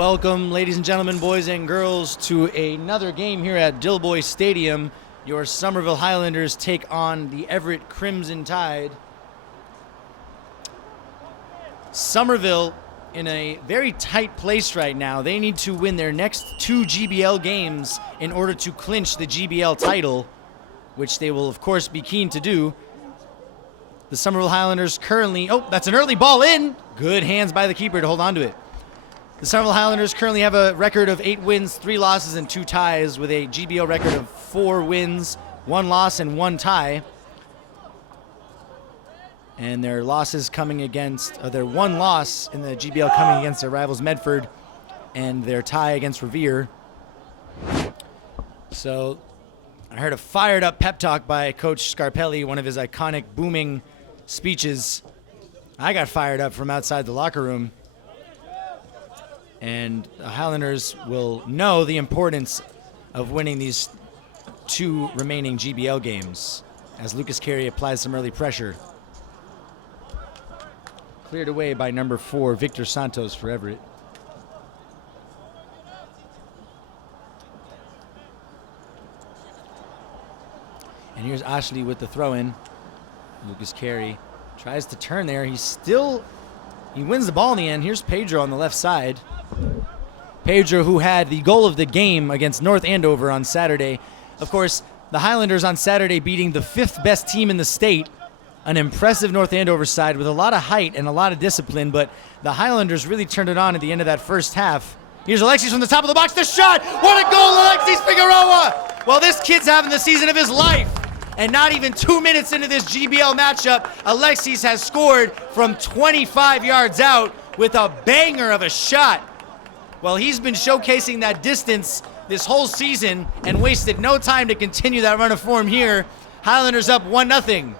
Welcome, ladies and gentlemen, boys and girls, to another game here at Dilboy Stadium. Your Somerville Highlanders take on the Everett Crimson Tide. Somerville in a very tight place right now. They need to win their next 2 GBL games in order to clinch the GBL title, which they will, of course, be keen to do. The Somerville Highlanders currently... Oh, that's an early ball in. Good hands by the keeper to hold on to it. The Somerville Highlanders currently have a record of 8 wins, 3 losses, and 2 ties, with a GBL record of 4 wins, 1 loss, and 1 tie. And their losses coming against, their 1 loss in the GBL coming against their rivals Medford, and their tie against Revere. So I heard a fired up pep talk by Coach Scarpelli, one of his iconic booming speeches. I got fired up from outside the locker room. And the Highlanders will know the importance of winning these 2 remaining GBL games as Lucas Carey applies some early pressure. Cleared away by number 4, Victor Santos for Everett. And here's Ashley with the throw-in. Lucas Carey tries to turn there. He wins the ball in the end. Here's Pedro on the left side. Pedro, who had the goal of the game against North Andover on Saturday. Of course, the Highlanders on Saturday beating the 5th best team in the state. An impressive North Andover side with a lot of height and a lot of discipline, but the Highlanders really turned it on at the end of that first half. Here's Alexis from the top of the box. The shot! What a goal, Alexis Figueroa! Well, this kid's having the season of his life. And not even 2 minutes into this GBL matchup, Alexis has scored from 25 yards out with a banger of a shot. Well, he's been showcasing that distance this whole season and wasted no time to continue that run of form here. Highlanders up 1-0.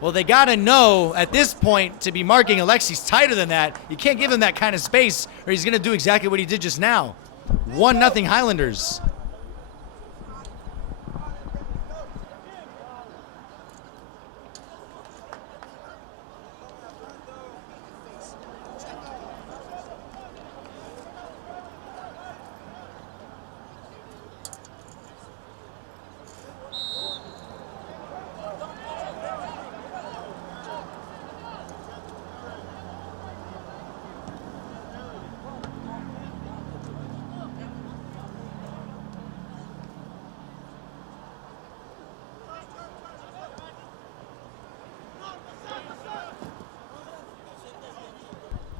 Well, they got to know at this point to be marking Alexis tighter than that. You can't give him that kind of space or he's going to do exactly what he did just now. 1-0 Highlanders.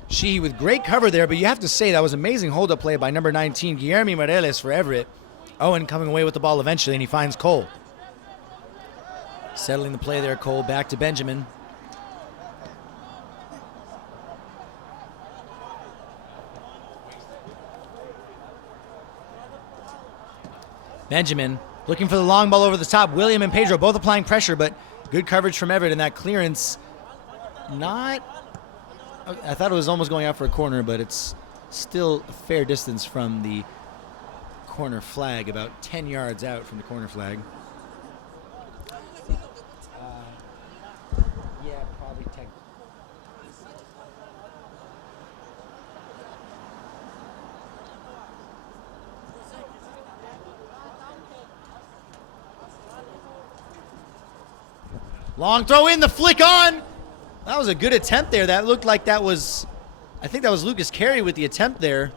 She with great cover there, but you have to say that was amazing hold-up play by number 19, Guillermo Moreles for Everett. Owen coming away with the ball eventually, and he finds Cole. Settling the play there, Cole back to Benjamin. Benjamin looking for the long ball over the top. William and Pedro both applying pressure, but good coverage from Everett, and that clearance I thought it was almost going out for a corner, but it's still a fair distance from the corner flag, about 10 yards out from the corner flag. Yeah, probably 10. Long throw in, the flick on. That was a good attempt there. That looked like I think that was Lucas Carey with the attempt there.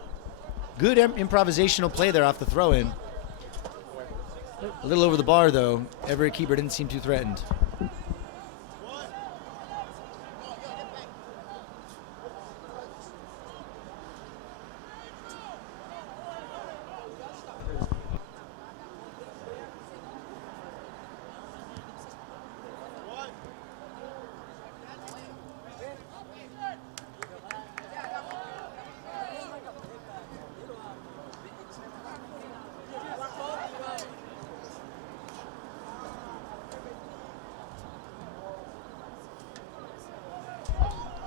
Good improvisational play there off the throw-in. A little over the bar, though. Everett keeper didn't seem too threatened.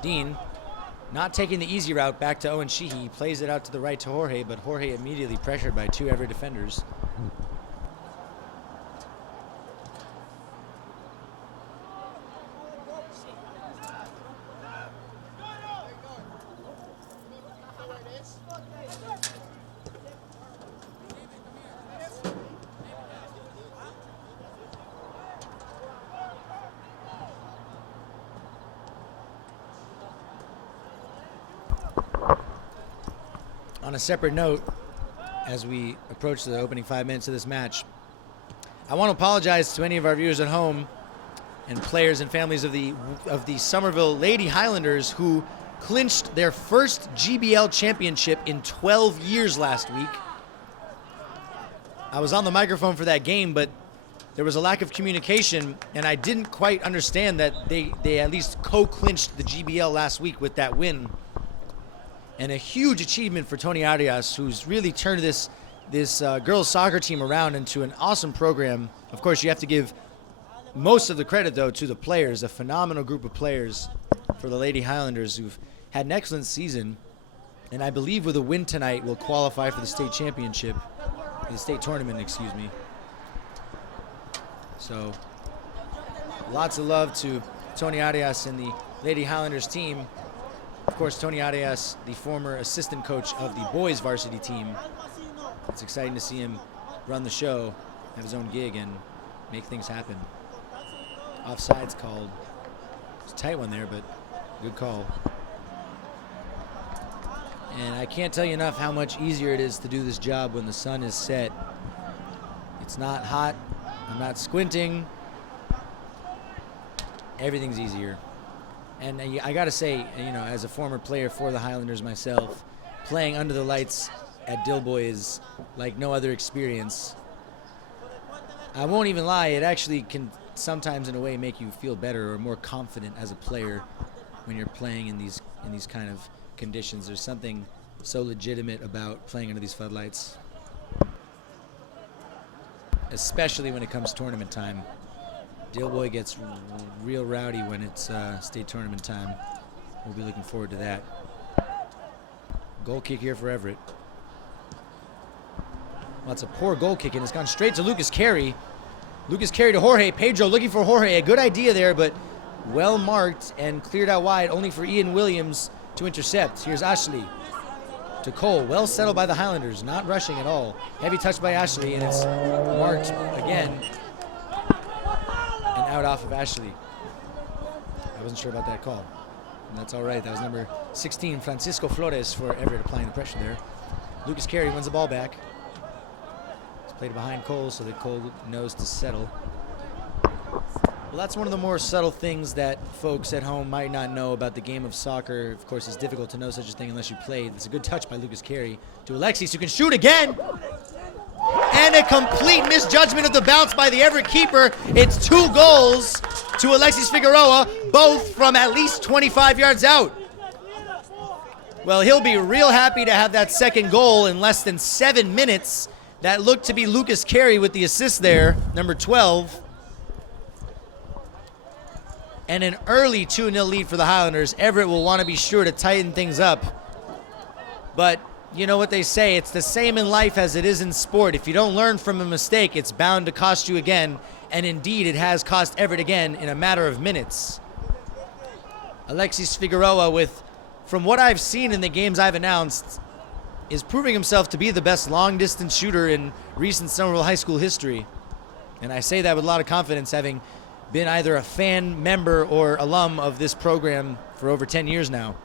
Dean not taking the easy route back to Owen Sheehy. He plays it out to the right to Jorge, but Jorge immediately pressured by 2 Everett defenders. On a separate note, as we approach the opening 5 minutes of this match, I want to apologize to any of our viewers at home and players and families of the Somerville Lady Highlanders who clinched their first GBL championship in 12 years last week. I was on the microphone for that game, but there was a lack of communication, and I didn't quite understand that they at least co-clinched the GBL last week with that win. And a huge achievement for Tony Arias, who's really turned this girls soccer team around into an awesome program. Of course, you have to give most of the credit, though, to the players, a phenomenal group of players for the Lady Highlanders who've had an excellent season. And I believe with a win tonight will qualify for the state championship, the state tournament, excuse me. So lots of love to Tony Arias and the Lady Highlanders team. Of course, Tony Arias, the former assistant coach of the boys varsity team. It's exciting to see him run the show, have his own gig, and make things happen. Offside's called. It's a tight one there, but good call. And I can't tell you enough how much easier it is to do this job when the sun is set. It's not hot. I'm not squinting. Everything's easier. And I got to say, you know, as a former player for the Highlanders myself, playing under the lights at Dilboy is like no other experience. I won't even lie, it actually can sometimes in a way make you feel better or more confident as a player when you're playing in these kind of conditions. There's something so legitimate about playing under these floodlights, especially when it comes tournament time. Dilboy gets real rowdy when it's state tournament time. We'll be looking forward to that. Goal kick here for Everett. Well, it's a poor goal kick, and it's gone straight to Lucas Carey. Lucas Carey to Jorge. Pedro looking for Jorge. A good idea there, but well marked and cleared out wide, only for Ian Williams to intercept. Here's Ashley to Cole. Well settled by the Highlanders, not rushing at all. Heavy touch by Ashley, and it's marked again. And out off of Ashley. I wasn't sure about that call. And that's all right. That was number 16, Francisco Flores, for Everett, applying the pressure there. Lucas Carey wins the ball back. He's played behind Cole so that Cole knows to settle. Well, that's one of the more subtle things that folks at home might not know about the game of soccer. Of course, it's difficult to know such a thing unless you played. It's a good touch by Lucas Carey to Alexis, who can shoot again. And a complete misjudgment of the bounce by the Everett keeper. It's 2 goals to Alexis Figueroa, both from at least 25 yards out. Well, he'll be real happy to have that second goal in less than 7 minutes. That looked to be Lucas Carey with the assist there, number 12. And an early 2-0 lead for the Highlanders. Everett will want to be sure to tighten things up. But you know what they say, it's the same in life as it is in sport. If you don't learn from a mistake, it's bound to cost you again. And indeed, it has cost Everett again in a matter of minutes. Alexis Figueroa, with, from what I've seen in the games I've announced, is proving himself to be the best long-distance shooter in recent Somerville High School history. And I say that with a lot of confidence, having been either a fan, member, or alum of this program for over 10 years now.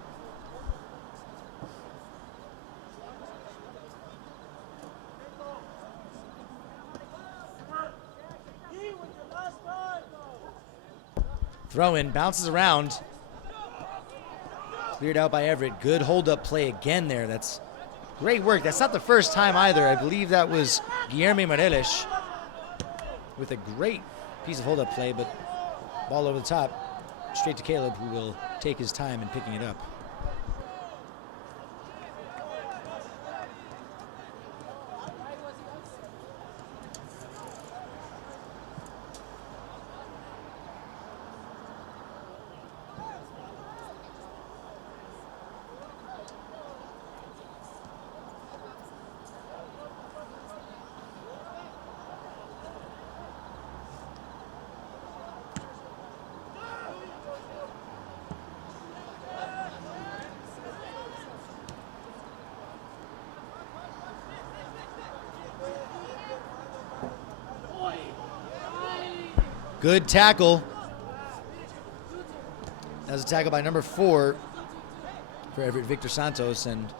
Throw in, bounces around. Cleared out by Everett. Good hold-up play again there. That's great work. That's not the first time either. I believe that was Guillermo Moreles with a great piece of hold-up play, but ball over the top, straight to Caleb, who will take his time in picking it up. Good tackle. That was a tackle by number 4 for Everett, Victor Santos, and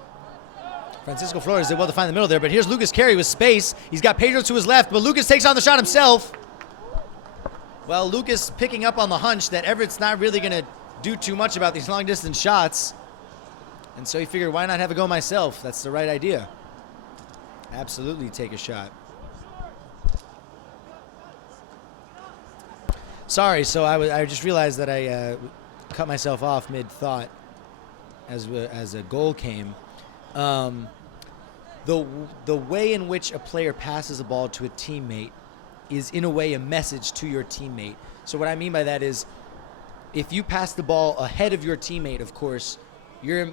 Francisco Flores did well to find the middle there, but here's Lucas Carey with space. He's got Pedro to his left, but Lucas takes on the shot himself. Well, Lucas picking up on the hunch that Everett's not really going to do too much about these long-distance shots. And so he figured, why not have a go myself? That's the right idea. Absolutely take a shot. Sorry, so I just realized that I cut myself off mid-thought as a goal came. The way in which a player passes a ball to a teammate is in a way a message to your teammate. So what I mean by that is, if you pass the ball ahead of your teammate, of course, you're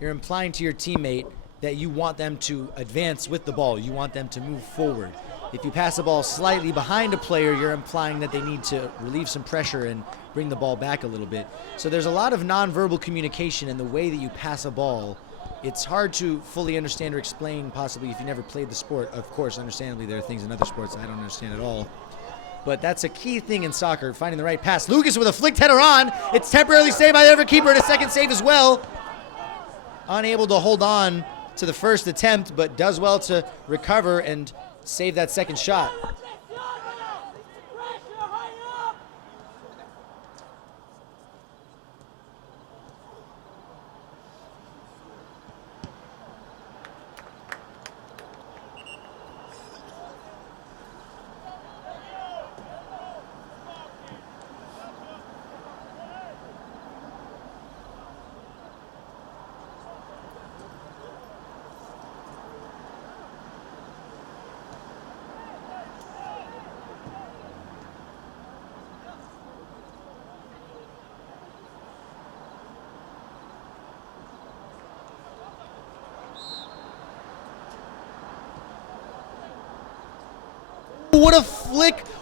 implying to your teammate that you want them to advance with the ball. You want them to move forward. If you pass the ball slightly behind a player, you're implying that they need to relieve some pressure and bring the ball back a little bit. So there's a lot of nonverbal communication in the way that you pass a ball. It's hard to fully understand or explain, possibly, if you never played the sport. Of course, understandably, there are things in other sports I don't understand at all. But that's a key thing in soccer, finding the right pass. Lucas with a flicked header on. It's temporarily saved by the Everett keeper, and a second save as well. Unable to hold on to the first attempt, but does well to recover and save that second shot.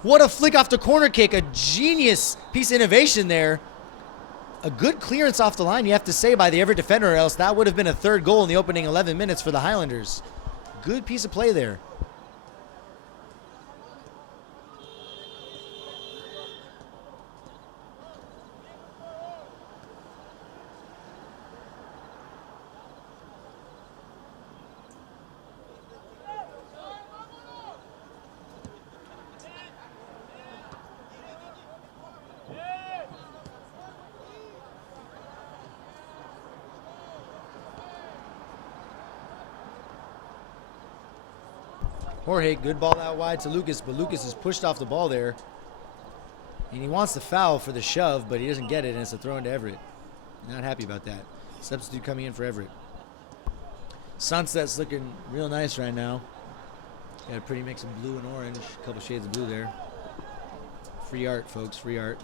What a flick off the corner kick. A genius piece of innovation there. A good clearance off the line, you have to say, by the Everett defender, or else that would have been a third goal in the opening 11 minutes for the Highlanders. Good piece of play there. Jorge, good ball out wide to Lucas, but Lucas is pushed off the ball there. And he wants the foul for the shove, but he doesn't get it, and it's a throw into Everett. Not happy about that. Substitute coming in for Everett. Sunset's looking real nice right now. Got a pretty mix of blue and orange. A couple shades of blue there. Free art, folks, free art.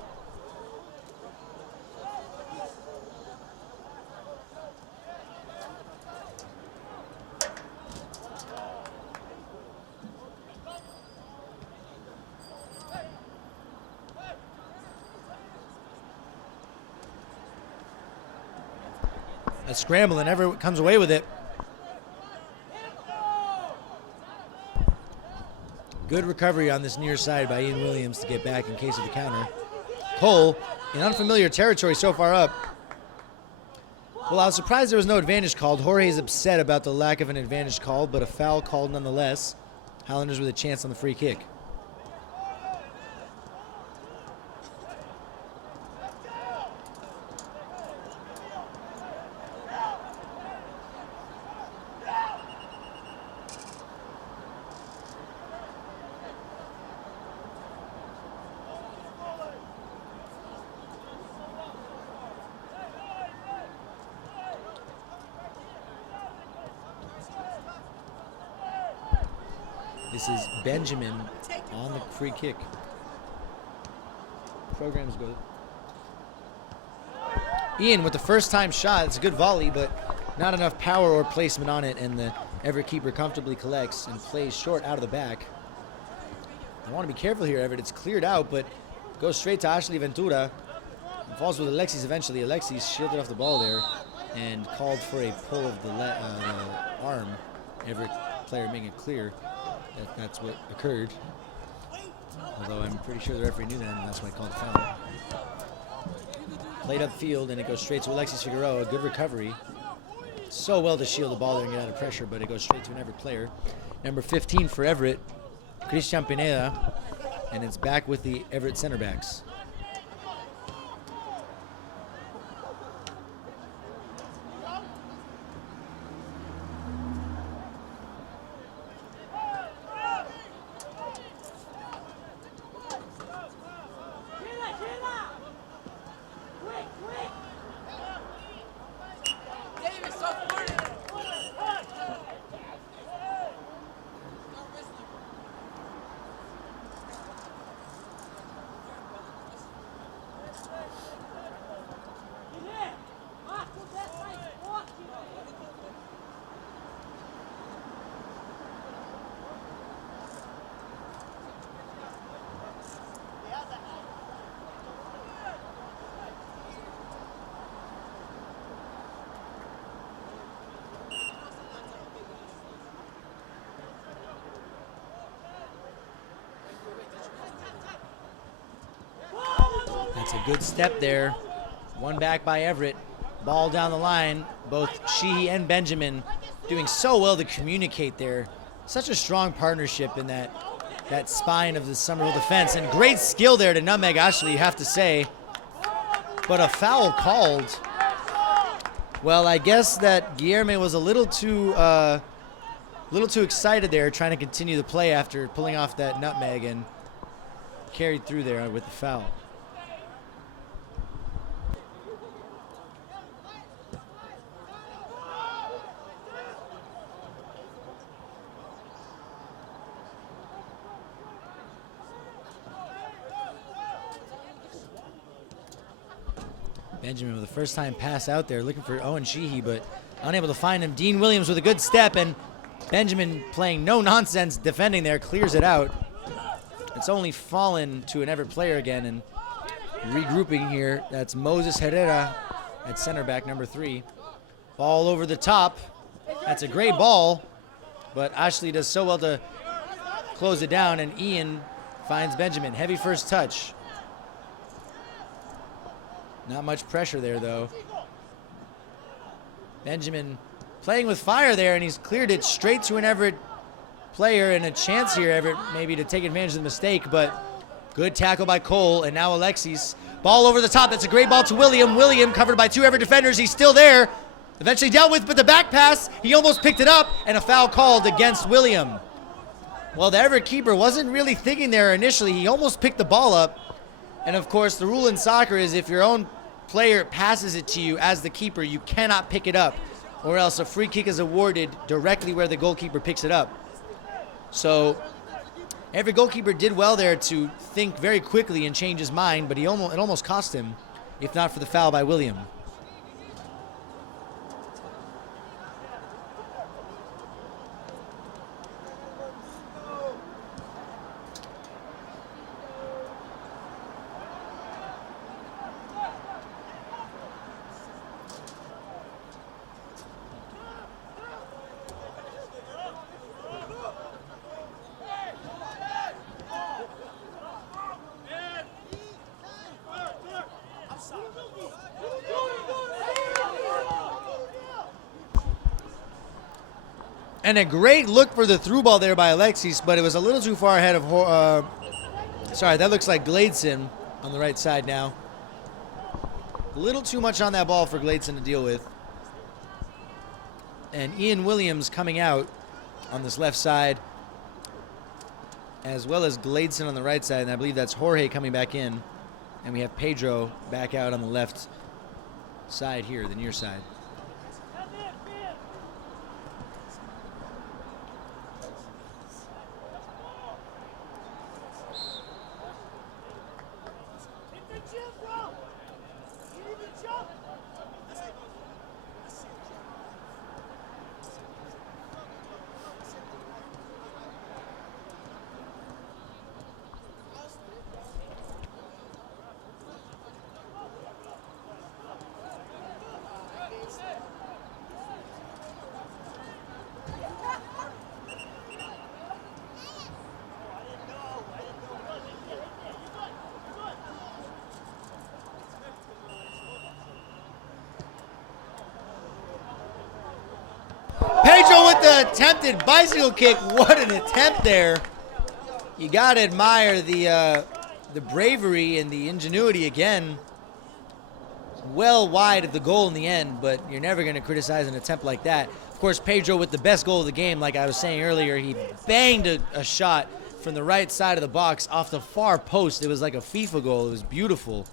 A scramble, and Everett comes away with it. Good recovery on this near side by Ian Williams to get back in case of the counter. Cole, in unfamiliar territory so far up. Well, I was surprised there was no advantage called. Jorge is upset about the lack of an advantage called, but a foul called nonetheless. Highlanders with a chance on the free kick. This is Benjamin on the free kick. Program's good. Ian with the first time shot. It's a good volley, but not enough power or placement on it, and the Everett keeper comfortably collects and plays short out of the back. I want to be careful here, Everett. It's cleared out, but goes straight to Ashley Ventura. And falls with Alexis eventually. Alexis shielded off the ball there and called for a pull of the arm. Everett player making it clear that's what occurred. Although I'm pretty sure the referee knew that, and that's why he called the foul. Played upfield, and it goes straight to Alexis Figueroa. Good recovery. So well to shield the ball there and get out of pressure, but it goes straight to an Everett player. Number 15 for Everett, Christian Pineda, and it's back with the Everett center backs. That's a good step there. One back by Everett. Ball down the line. Both Sheehy and Benjamin doing so well to communicate there. Such a strong partnership in that spine of the Somerville defense. And great skill there to nutmeg Ashley, you have to say. But a foul called. Well, I guess that Guilherme was a little too excited there, trying to continue the play after pulling off that nutmeg and carried through there with the foul. Benjamin with the first time pass out there, looking for Owen Sheehy, but unable to find him. Dean Williams with a good step, and Benjamin playing no nonsense defending there, clears it out. It's only fallen to an Everett player again, and regrouping here. That's Moses Herrera at center back, number 3. Ball over the top. That's a great ball, but Ashley does so well to close it down, and Ian finds Benjamin. Heavy first touch. Not much pressure there, though. Benjamin playing with fire there, and he's cleared it straight to an Everett player, and a chance here, Everett, maybe to take advantage of the mistake, but good tackle by Cole, and now Alexis. Ball over the top. That's a great ball to William. William covered by 2 Everett defenders. He's still there. Eventually dealt with, but the back pass, he almost picked it up, and a foul called against William. Well, the Everett keeper wasn't really thinking there initially. He almost picked the ball up. And of course, the rule in soccer is if your own player passes it to you as the keeper, you cannot pick it up, or else a free kick is awarded directly where the goalkeeper picks it up. So every goalkeeper did well there to think very quickly and change his mind, but it almost cost him, if not for the foul by William. And a great look for the through ball there by Alexis, but it was a little too far ahead of, sorry, that looks like Gladeson on the right side now. A little too much on that ball for Gladeson to deal with. And Ian Williams coming out on this left side, as well as Gladeson on the right side, and I believe that's Jorge coming back in. And we have Pedro back out on the left side here, the near side. with the attempted bicycle kick. What an attempt there. You got to admire the bravery and the ingenuity again. Well wide of the goal in the end, but you're never going to criticize an attempt like that. Of course, Pedro with the best goal of the game, like I was saying earlier, he banged a shot from the right side of the box off the far post. It was like a FIFA goal. It was beautiful.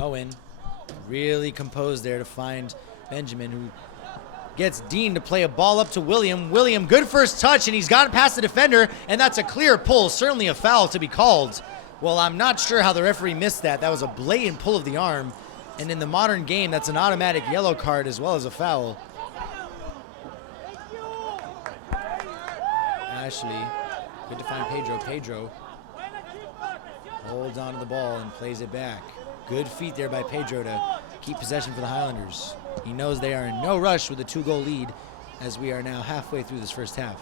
Owen really composed there to find Benjamin, who gets Dean to play a ball up to William. William, good first touch, and he's got it past the defender, and that's a clear pull, certainly a foul to be called. Well, I'm not sure how the referee missed that. That was a blatant pull of the arm, and in the modern game, that's an automatic yellow card as well as a foul. Ashley, good to find Pedro. Pedro holds on to the ball and plays it back. Good feet there by Pedro to keep possession for the Highlanders. He knows they are in no rush with a 2-goal lead as we are now halfway through this first half.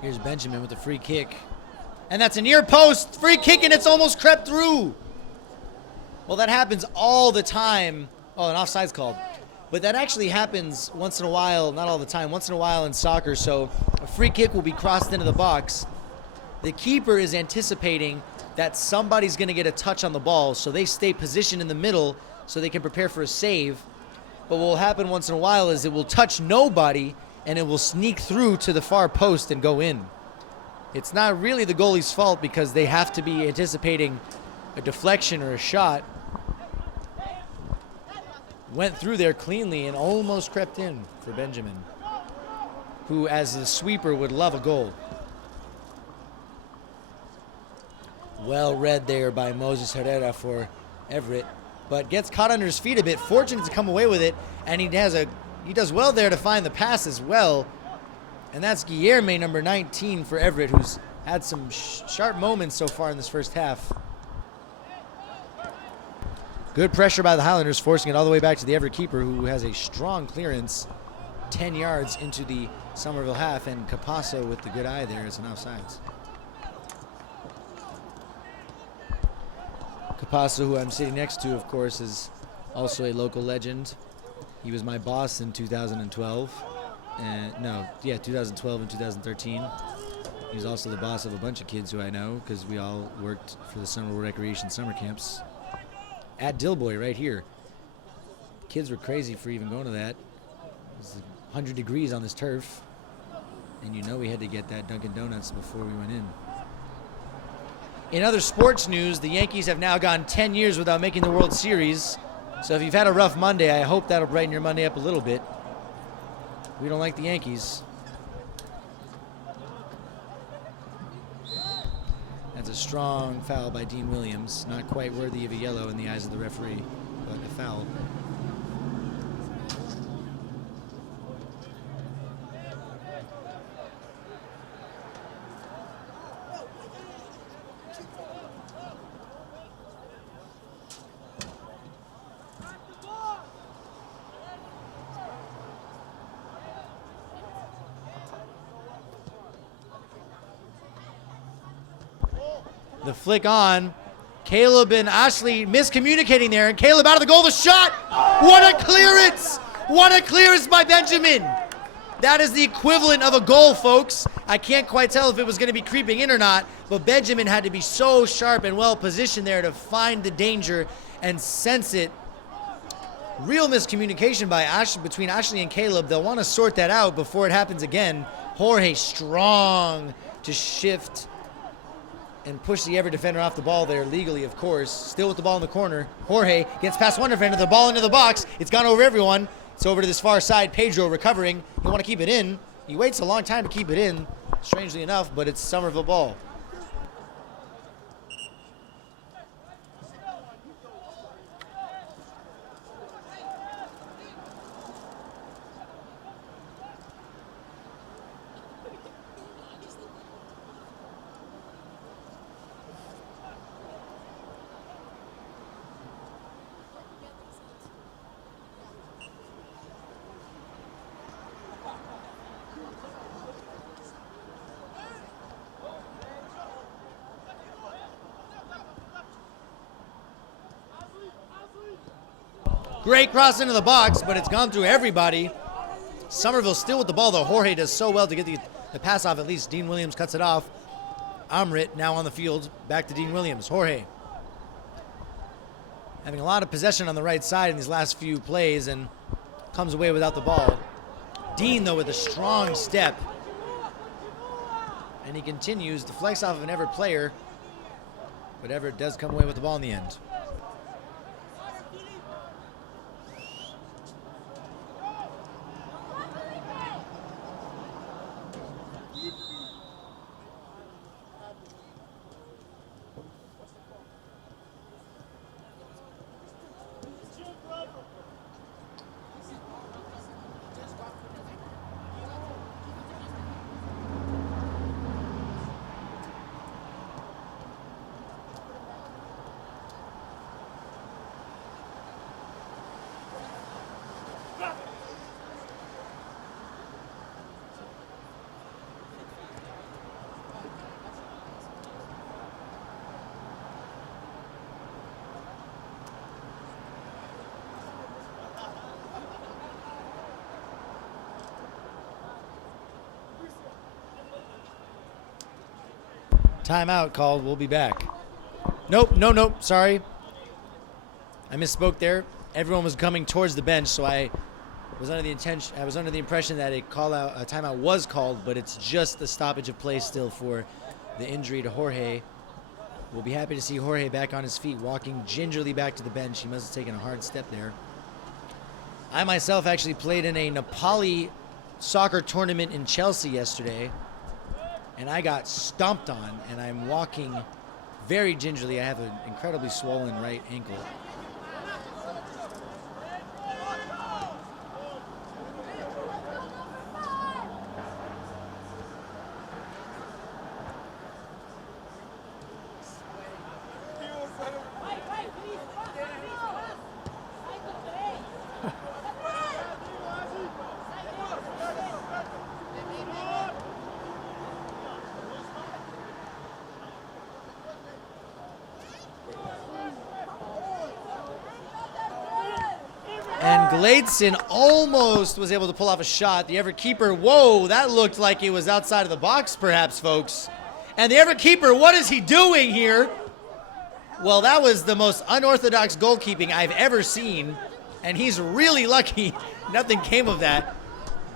Here's Benjamin with the free kick. And that's a near post. Free kick, and it's almost crept through. Well, that happens all the time. Oh, an offside's called. But that actually happens once in a while, not all the time, once in a while in soccer. So a free kick will be crossed into the box. The keeper is anticipating that somebody's going to get a touch on the ball, so they stay positioned in the middle so they can prepare for a save. But what will happen once in a while is it will touch nobody, and it will sneak through to the far post and go in. It's not really the goalie's fault because they have to be anticipating a deflection or a shot. Went through there cleanly and almost crept in for Benjamin, who as the sweeper would love a goal. Well read there by Moses Herrera for Everett, but gets caught under his feet a bit, fortunate to come away with it, and he does well there to find the pass as well. And that's Guillerme, number 19 for Everett, who's had some sharp moments so far in this first half. Good pressure by the Highlanders, forcing it all the way back to the Everett keeper, who has a strong clearance 10 yards into the Somerville half, and Capasso with the good eye there as an offsides. Capasso, who I'm sitting next to, of course, is also a local legend. He was my boss in 2012. 2012 and 2013. He's also the boss of a bunch of kids who I know because we all worked for the Somerville Recreation summer camps at Dilboy right here. Kids were crazy for even going to that. It was 100 degrees on this turf, and you know we had to get that Dunkin' Donuts before we went in. In other sports news, the Yankees have now gone 10 years without making the World Series. So if you've had a rough Monday, I hope that'll brighten your Monday up a little bit. We don't like the Yankees. That's a strong foul by Dean Williams. Not quite worthy of a yellow in the eyes of the referee, but a foul. The flick on. Caleb and Ashley miscommunicating there, and Caleb out of the goal, the shot! What a clearance! What a clearance by Benjamin! That is the equivalent of a goal, folks. I can't quite tell if it was going to be creeping in or not, but Benjamin had to be so sharp and well positioned there to find the danger and sense it. Real miscommunication between Ashley and Caleb. They'll want to sort that out before it happens again. Jorge strong to shift and push the Everett defender off the ball there legally, of course. Still with the ball in the corner. Jorge gets past one defender, the ball into the box. It's gone over everyone. It's over to this far side. Pedro recovering. He'll want to keep it in. He waits a long time to keep it in, strangely enough, but it's Somerville ball. Great cross into the box, but it's gone through everybody. Somerville still with the ball, though. Jorge does so well to get the pass off. At least Dean Williams cuts it off. Everett now on the field. Back to Dean Williams. Jorge having a lot of possession on the right side in these last few plays and comes away without the ball. Dean, though, with a strong step. And he continues to flex off of an Everett player. But Everett does come away with the ball in the end. Timeout called. We'll be back. Nope. Sorry. I misspoke there. Everyone was coming towards the bench, so I was under the impression that a timeout was called, but it's just the stoppage of play still for the injury to Jorge. We'll be happy to see Jorge back on his feet, walking gingerly back to the bench. He must have taken a hard step there. I myself actually played in a Nepali soccer tournament in Chelsea yesterday, and I got stomped on, and I'm walking very gingerly. I have an incredibly swollen right ankle. Gladson almost was able to pull off a shot. The Everett keeper, whoa, that looked like it was outside of the box perhaps, folks. And the Everett keeper, what is he doing here? Well, that was the most unorthodox goalkeeping I've ever seen, and he's really lucky nothing came of that.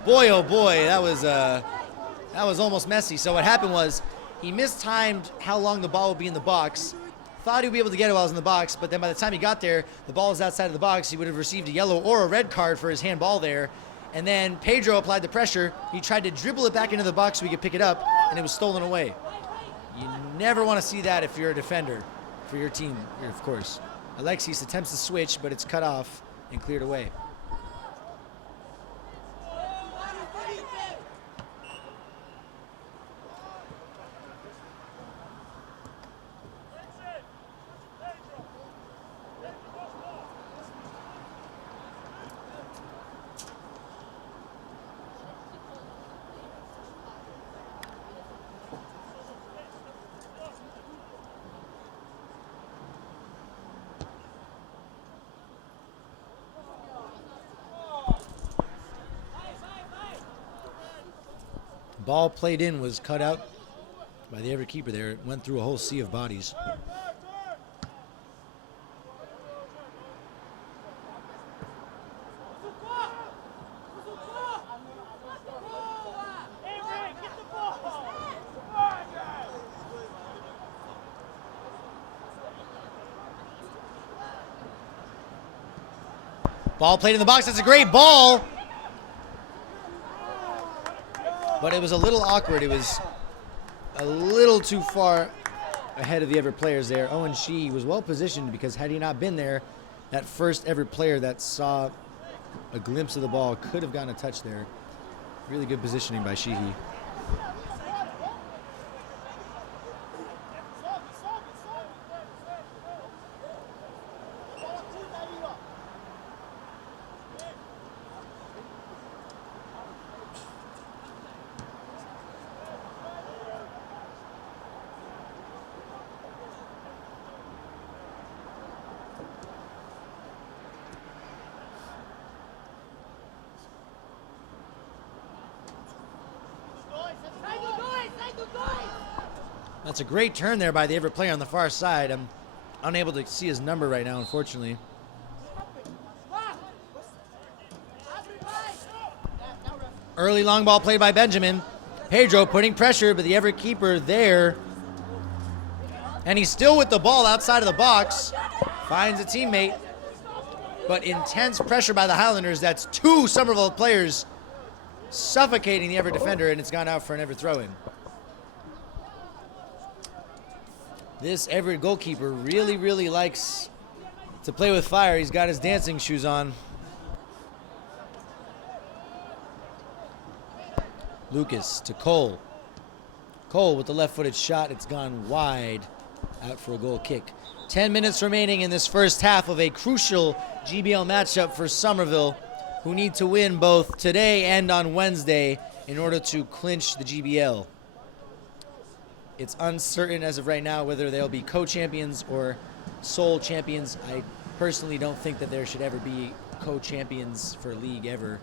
Boy, oh boy, that was almost messy. So what happened was he mistimed how long the ball would be in the box. Thought he would be able to get it while I was in the box, but then by the time he got there, the ball was outside of the box. He would have received a yellow or a red card for his handball there. And then Pedro applied the pressure. He tried to dribble it back into the box so he could pick it up, and it was stolen away. You never want to see that if you're a defender for your team, of course. Alexis attempts to switch, but it's cut off and cleared away. ball played in was cut out by the Everett keeper there. It went through a whole sea of bodies. Ball played in the box. That's a great ball. But it was a little awkward. It was a little too far ahead of the Everett players there. Owen Shee was well positioned because had he not been there, that first Everett player that saw a glimpse of the ball could have gotten a touch there. Really good positioning by Sheehy. That's a great turn there by the Everett player on the far side. I'm unable to see his number right now, unfortunately. Early long ball played by Benjamin. Pedro putting pressure, but the Everett keeper there. And he's still with the ball outside of the box. Finds a teammate. But intense pressure by the Highlanders. That's two Somerville players suffocating the Everett defender, and it's gone out for an Everett throw-in. This Everett goalkeeper really, really likes to play with fire. He's got his dancing shoes on. Lucas to Cole. Cole with the left-footed shot. It's gone wide, out for a goal kick. 10 minutes remaining in this first half of a crucial GBL matchup for Somerville, who need to win both today and on Wednesday in order to clinch the GBL. It's uncertain as of right now whether they'll be co-champions or sole champions. I personally don't think that there should ever be co-champions for a league ever.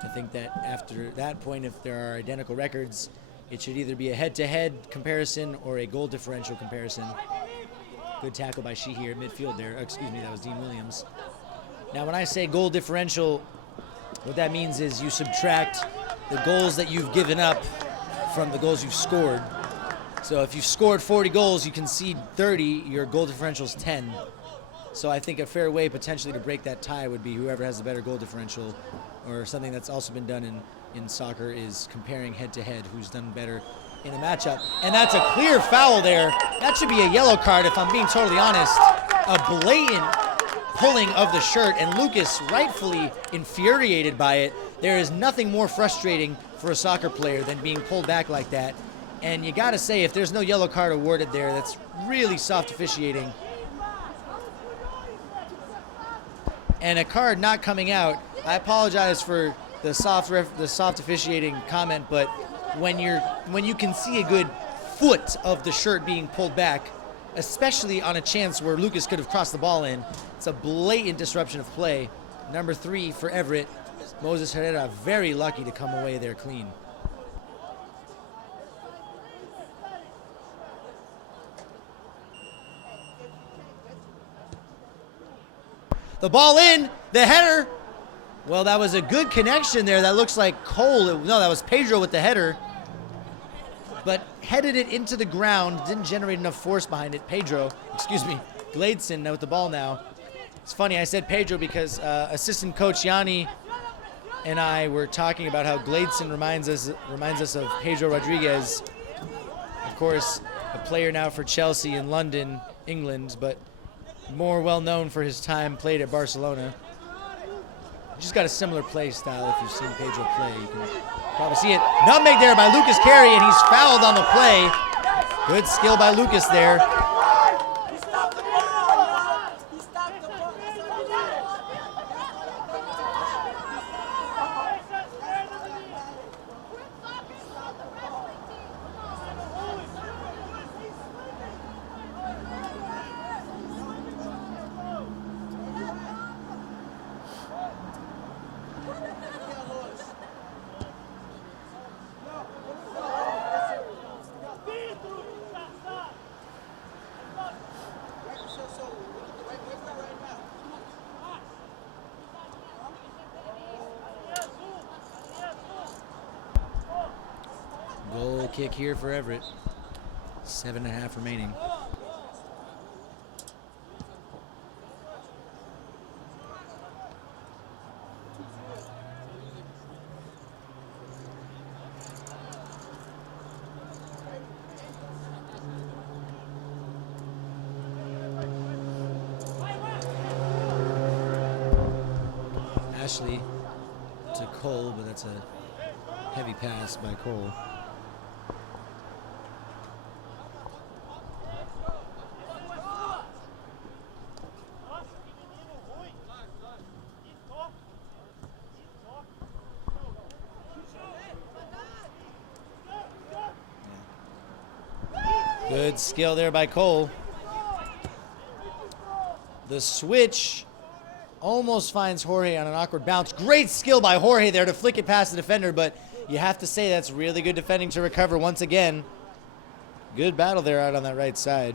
I think that after that point, if there are identical records, it should either be a head-to-head comparison or a goal differential comparison. Good tackle by Sheehy at midfield there. Excuse me, that was Dean Williams. Now, when I say goal differential, what that means is you subtract the goals that you've given up from the goals you've scored. So if you've scored 40 goals, you concede 30, your goal differential is 10. So I think a fair way potentially to break that tie would be whoever has the better goal differential, or something that's also been done in soccer is comparing head-to-head who's done better in a matchup. And that's a clear foul there. That should be a yellow card if I'm being totally honest. A blatant pulling of the shirt, and Lucas rightfully infuriated by it. There is nothing more frustrating for a soccer player than being pulled back like that. And you got to say, if there's no yellow card awarded there, that's really soft officiating. And a card not coming out. I apologize for the soft officiating comment, but when you can see a good foot of the shirt being pulled back, especially on a chance where Lucas could have crossed the ball in, it's a blatant disruption of play. Number 3 for Everett, Moses Herrera, very lucky to come away there clean. The ball in, the header. Well, that was a good connection there. That looks like Cole. No, that was Pedro with the header. But headed it into the ground, didn't generate enough force behind it. Gladeson with the ball now. It's funny, I said Pedro because assistant coach Yanni and I were talking about how Gladeson reminds us of Pedro Rodriguez. Of course, a player now for Chelsea in London, England, but more well known for his time played at Barcelona. Just got a similar play style if you've seen Pedro play. You can probably see it. Nutmeg there by Lucas Carey, and he's fouled on the play. Good skill by Lucas there. Goal kick here for Everett. 7.5 remaining. Ashley to Cole, but that's a heavy pass by Cole. Good skill there by Cole. The switch almost finds Jorge on an awkward bounce. Great skill by Jorge there to flick it past the defender, but you have to say that's really good defending to recover once again. Good battle there out on that right side.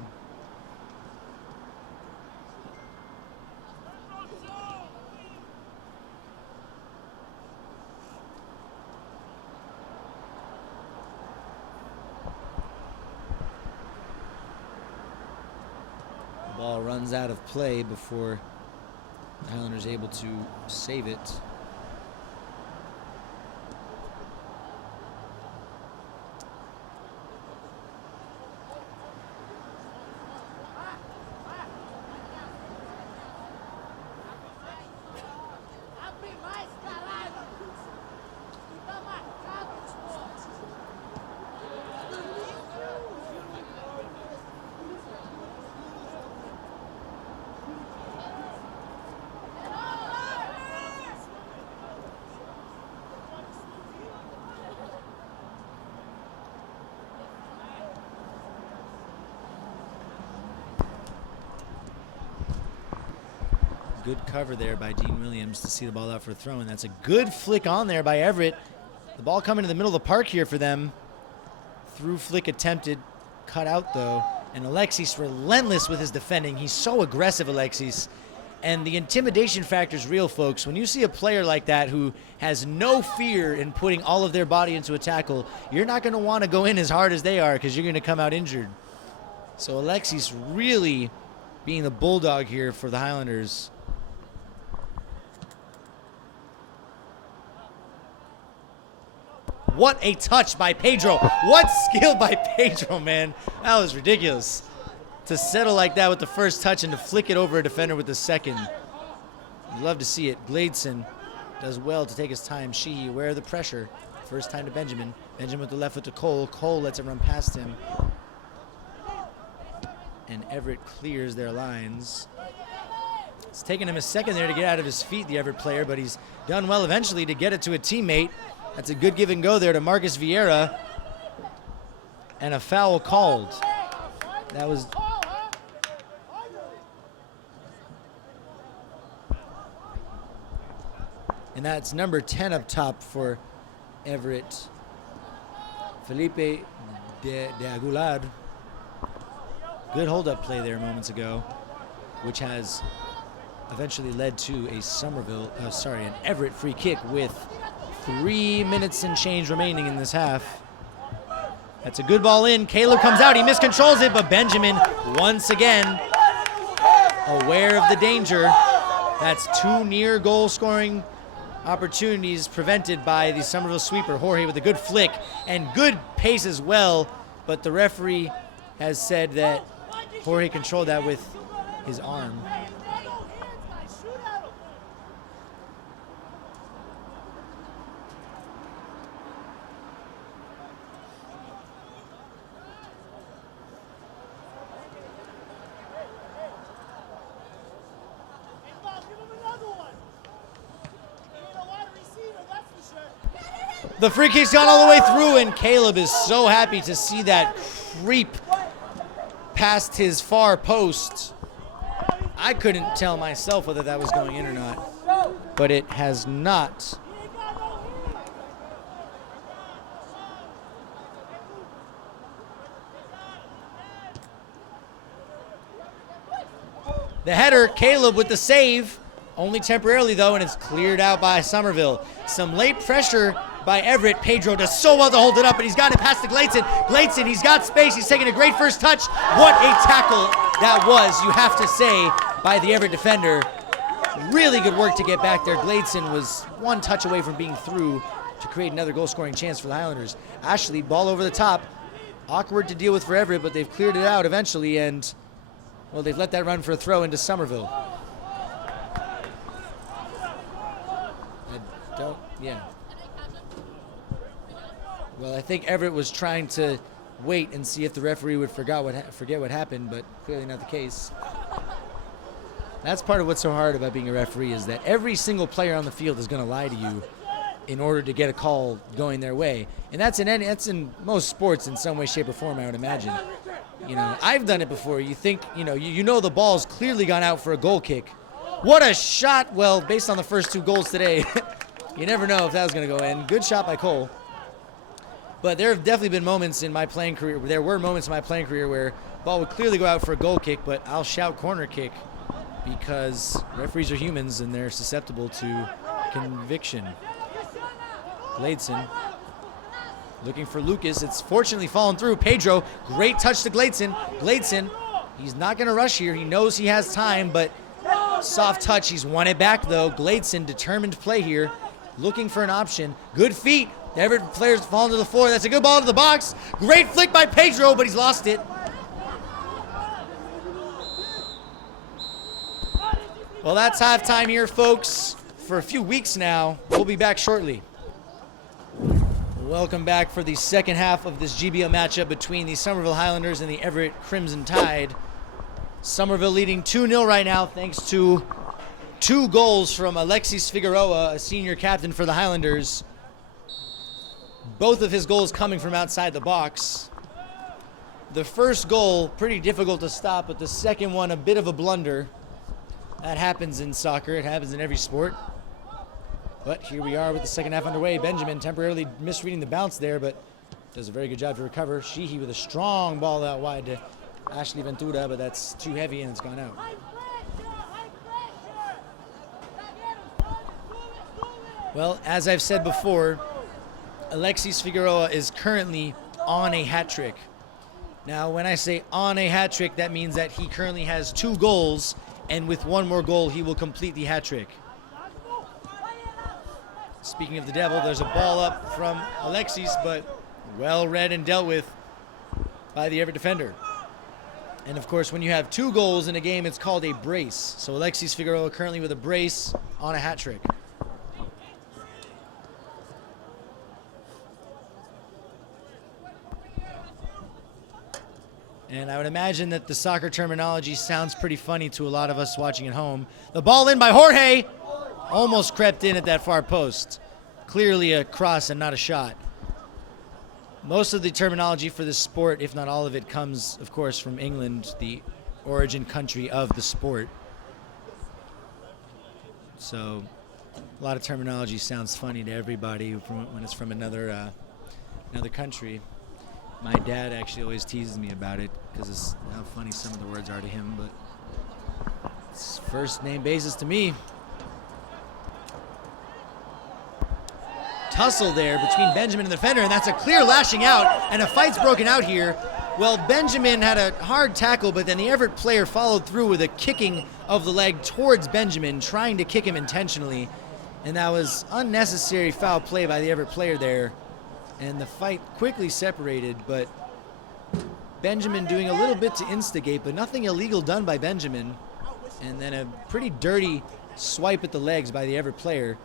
Ball runs out of play before the Highlanders able to save it. Good cover there by Dean Williams to see the ball out for a throw, and that's a good flick on there by Everett. The ball coming to the middle of the park here for them. Through flick attempted, cut out though, and Alexis relentless with his defending. He's so aggressive, Alexis, and the intimidation factor is real, folks. When you see a player like that who has no fear in putting all of their body into a tackle, you're not going to want to go in as hard as they are because you're going to come out injured. So Alexis really being the bulldog here for the Highlanders. What a touch by Pedro. What skill by Pedro, man. That was ridiculous. To settle like that with the first touch and to flick it over a defender with the second. You'd love to see it. Gladeson does well to take his time. Sheehy aware of the pressure. First time to Benjamin. Benjamin with the left foot to Cole. Cole lets it run past him. And Everett clears their lines. It's taken him a second there to get out of his feet, the Everett player, but he's done well eventually to get it to a teammate. That's a good give and go there to Marcus Vieira. And a foul called. That was... And that's number 10 up top for Everett. Felipe de Aguilar. Good hold-up play there moments ago, which has eventually led to a an Everett free kick with 3 minutes and change remaining in this half. That's a good ball in. Caleb comes out. He miscontrols it, but Benjamin, once again, aware of the danger. That's 2 near goal scoring opportunities prevented by the Somerville sweeper. Jorge with a good flick and good pace as well, but the referee has said that Jorge controlled that with his arm. The free kick's gone all the way through, and Caleb is so happy to see that creep past his far post. I couldn't tell myself whether that was going in or not, but it has not. The header, Caleb with the save, only temporarily though, and it's cleared out by Somerville. Some late pressure by Everett. Pedro does so well to hold it up, and he's got it past to Gleitson. Gleitson, he's got space. He's taking a great first touch. What a tackle that was, you have to say, by the Everett defender. Really good work to get back there. Gleitson was one touch away from being through to create another goal-scoring chance for the Highlanders. Ashley, ball over the top. Awkward to deal with for Everett, but they've cleared it out eventually, and, well, they've let that run for a throw into Somerville. Well, I think Everett was trying to wait and see if the referee would forget what happened, but clearly not the case. That's part of what's so hard about being a referee, is that every single player on the field is going to lie to you in order to get a call going their way. And that's in most sports in some way, shape, or form, I would imagine. You know, I've done it before. You think, you know the ball's clearly gone out for a goal kick. What a shot. Well, based on the first 2 goals today, you never know if that was going to go in. Good shot by Cole. But there have definitely been moments in my playing career, where the ball would clearly go out for a goal kick, but I'll shout corner kick because referees are humans and they're susceptible to conviction. Gleitson looking for Lucas. It's fortunately fallen through. Pedro, great touch to Gleitson. Gleitson, he's not going to rush here. He knows he has time, but soft touch. He's won it back, though. Gleitson, determined play here, looking for an option. Good feet. The Everett players falling to the floor. That's a good ball to the box. Great flick by Pedro, but he's lost it. Well, that's halftime here, folks, for a few weeks now. We'll be back shortly. Welcome back for the second half of this GBL matchup between the Somerville Highlanders and the Everett Crimson Tide. Somerville leading 2-0 right now, thanks to 2 goals from Alexis Figueroa, a senior captain for the Highlanders. Both of his goals coming from outside the box. The first goal, pretty difficult to stop, but the second one, a bit of a blunder. That happens in soccer. It happens in every sport. But here we are with the second half underway. Benjamin temporarily misreading the bounce there, but does a very good job to recover. Sheehy with a strong ball out wide to Ashley Ventura, but that's too heavy and it's gone out. Well, as I've said before, Alexis Figueroa is currently on a hat trick. Now, when I say on a hat trick, that means that he currently has 2 goals, and with 1 more goal, he will complete the hat trick. Speaking of the devil, there's a ball up from Alexis, but well read and dealt with by the Everett defender. And of course, when you have 2 goals in a game, it's called a brace. So Alexis Figueroa currently with a brace on a hat trick. And I would imagine that the soccer terminology sounds pretty funny to a lot of us watching at home. The ball in by Jorge. Almost crept in at that far post. Clearly a cross and not a shot. Most of the terminology for this sport, if not all of it, comes, of course, from England, the origin country of the sport. So a lot of terminology sounds funny to everybody when it's from another country. My dad actually always teases me about it because it's how funny some of the words are to him, but it's first name basis to me. Tussle there between Benjamin and the defender, and that's a clear lashing out, and a fight's broken out here. Well, Benjamin had a hard tackle, but then the Everett player followed through with a kicking of the leg towards Benjamin, trying to kick him intentionally, and that was unnecessary foul play by the Everett player there. And the fight quickly separated, but Benjamin doing a little bit to instigate, but nothing illegal done by Benjamin. And then a pretty dirty swipe at the legs by the Everett player.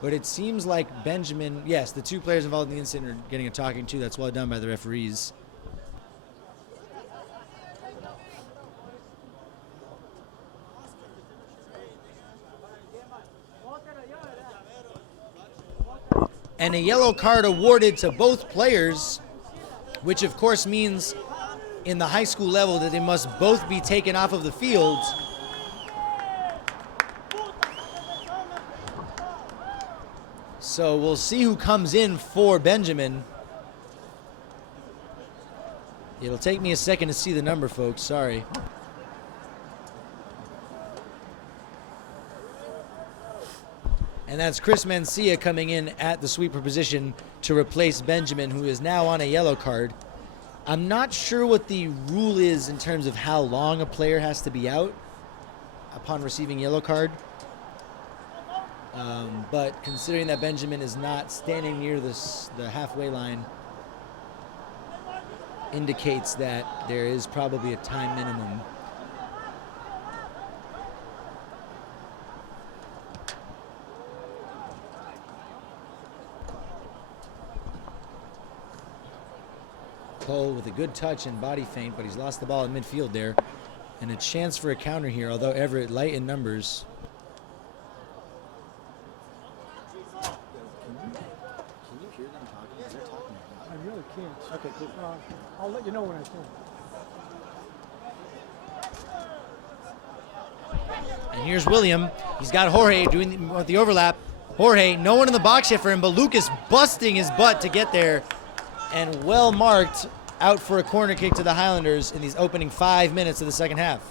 But it seems like Benjamin, yes, the 2 players involved in the incident are getting a talking to. That's well done by the referees. And a yellow card awarded to both players, which of course means in the high school level that they must both be taken off of the field. So we'll see who comes in for Benjamin. It'll take me a second to see the number, folks. Sorry. And that's Chris Mancia coming in at the sweeper position to replace Benjamin, who is now on a yellow card. I'm not sure what the rule is in terms of how long a player has to be out upon receiving yellow card. But considering that Benjamin is not standing near the halfway line, indicates that there is probably a time minimum. Cole with a good touch and body feint, but he's lost the ball in midfield there. And a chance for a counter here, although Everett light in numbers. Can you hear them talking? They're talking right now. I really can't. Okay, cool. I'll let you know when I can. And here's William. He's got Jorge doing the overlap. Jorge, no one in the box yet for him, but Lucas busting his butt to get there. And well marked out for a corner kick to the Highlanders in these opening 5 minutes of the second half.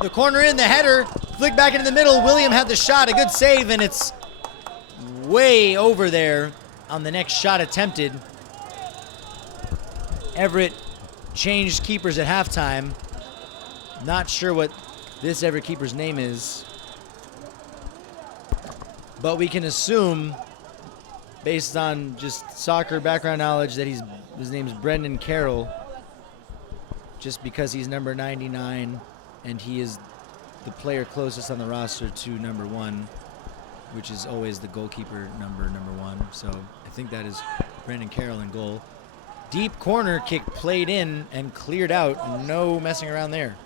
The corner in, the header, flick back into the middle. William had the shot, a good save, and it's way over there on the next shot attempted. Everett changed keepers at halftime. Not sure what this Everett keeper's name is, but we can assume, based on just soccer background knowledge, that his name's Brendan Carroll, just because he's number 99. And he is the player closest on the roster to number 1, which is always the goalkeeper number 1. So I think that is Brandon Carroll in goal. Deep corner kick played in and cleared out. No messing around there.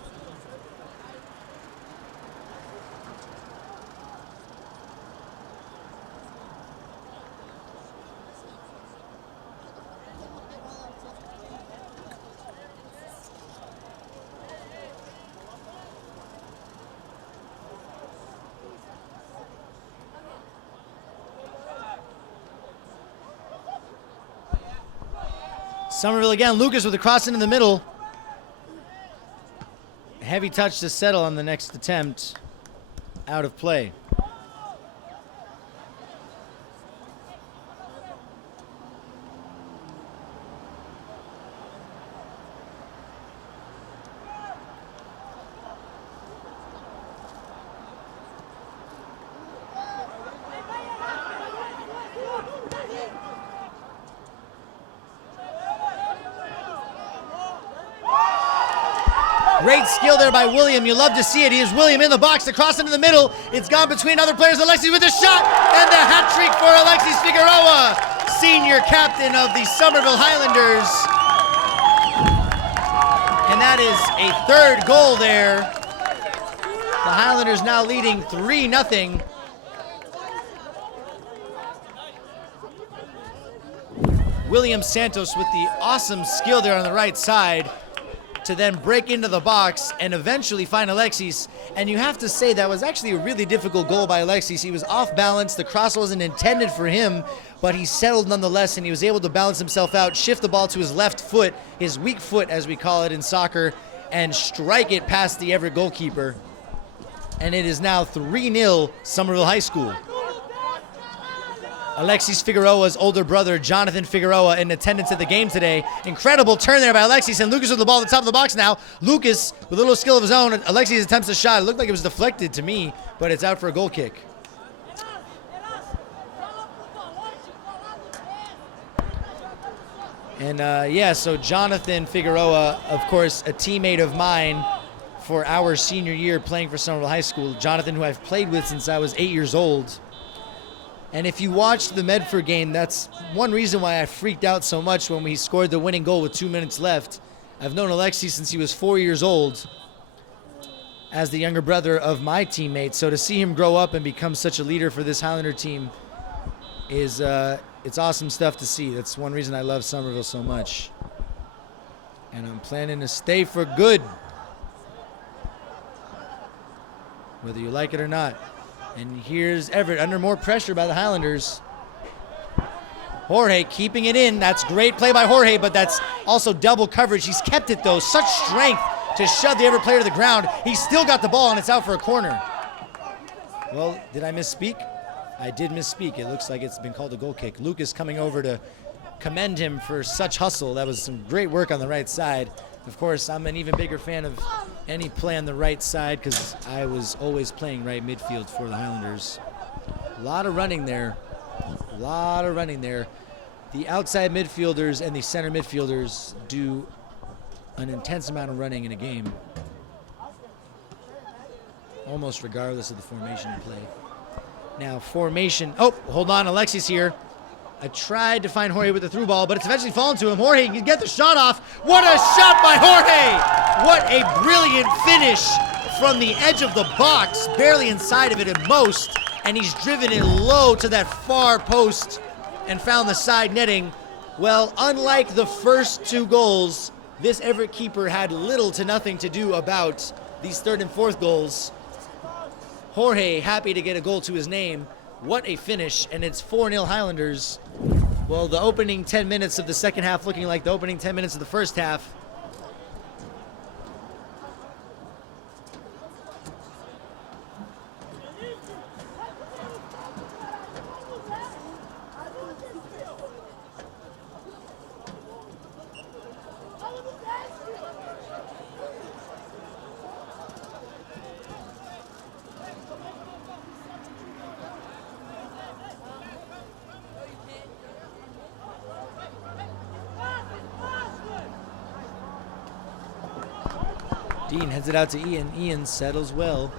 Somerville again, Lucas with a cross into the middle. Heavy touch to settle on the next attempt. Out of play. Great skill there by William. You love to see it. Here's William in the box. The cross into the middle. It's gone between other players. Alexis with a shot. And the hat trick for Alexis Figueroa, senior captain of the Somerville Highlanders. And that is a third goal there. The Highlanders now leading 3-0. William Santos with the awesome skill there on the right side to then break into the box and eventually find Alexis. And you have to say that was actually a really difficult goal by Alexis. He was off balance. The cross wasn't intended for him, but he settled nonetheless, and he was able to balance himself out, shift the ball to his left foot, his weak foot as we call it in soccer, and strike it past the Everett goalkeeper. And it is now 3-0 Somerville High School. Alexis Figueroa's older brother, Jonathan Figueroa, in attendance at the game today. Incredible turn there by Alexis, and Lucas with the ball at the top of the box now. Lucas, with a little skill of his own, Alexis attempts a shot. It looked like it was deflected to me, but it's out for a goal kick. And so Jonathan Figueroa, of course, a teammate of mine for our senior year playing for Somerville High School. Jonathan, who I've played with since I was 8 years old. And if you watched the Medford game, that's one reason why I freaked out so much when we scored the winning goal with 2 minutes left. I've known Alexis since he was 4 years old as the younger brother of my teammate. So to see him grow up and become such a leader for this Highlander team is it's awesome stuff to see. That's one reason I love Somerville so much. And I'm planning to stay for good, whether you like it or not. And here's Everett under more pressure by the Highlanders. Jorge keeping it in. That's great play by Jorge, but that's also double coverage. He's kept it, though. Such strength to shove the Everett player to the ground. He's still got the ball, and it's out for a corner. Well, did I misspeak? I did misspeak. It looks like it's been called a goal kick. Lucas coming over to commend him for such hustle. That was some great work on the right side. Of course, I'm an even bigger fan of any play on the right side because I was always playing right midfield for the Highlanders. A lot of running there. A lot of running there. The outside midfielders and the center midfielders do an intense amount of running in a game, almost regardless of the formation in play. Now, formation. Oh, hold on. Alexis here. I tried to find Jorge with the through ball, but it's eventually fallen to him. Jorge can get the shot off. What a shot by Jorge! What a brilliant finish from the edge of the box, barely inside of it at most, and he's driven it low to that far post and found the side netting. Well, unlike the first two goals, this Everett keeper had little to nothing to do about these third and fourth goals. Jorge happy to get a goal to his name. What a finish, and it's 4-0 Highlanders. Well, the opening 10 minutes of the second half looking like the opening 10 minutes of the first half. Dean heads it out to Ian. Ian settles well.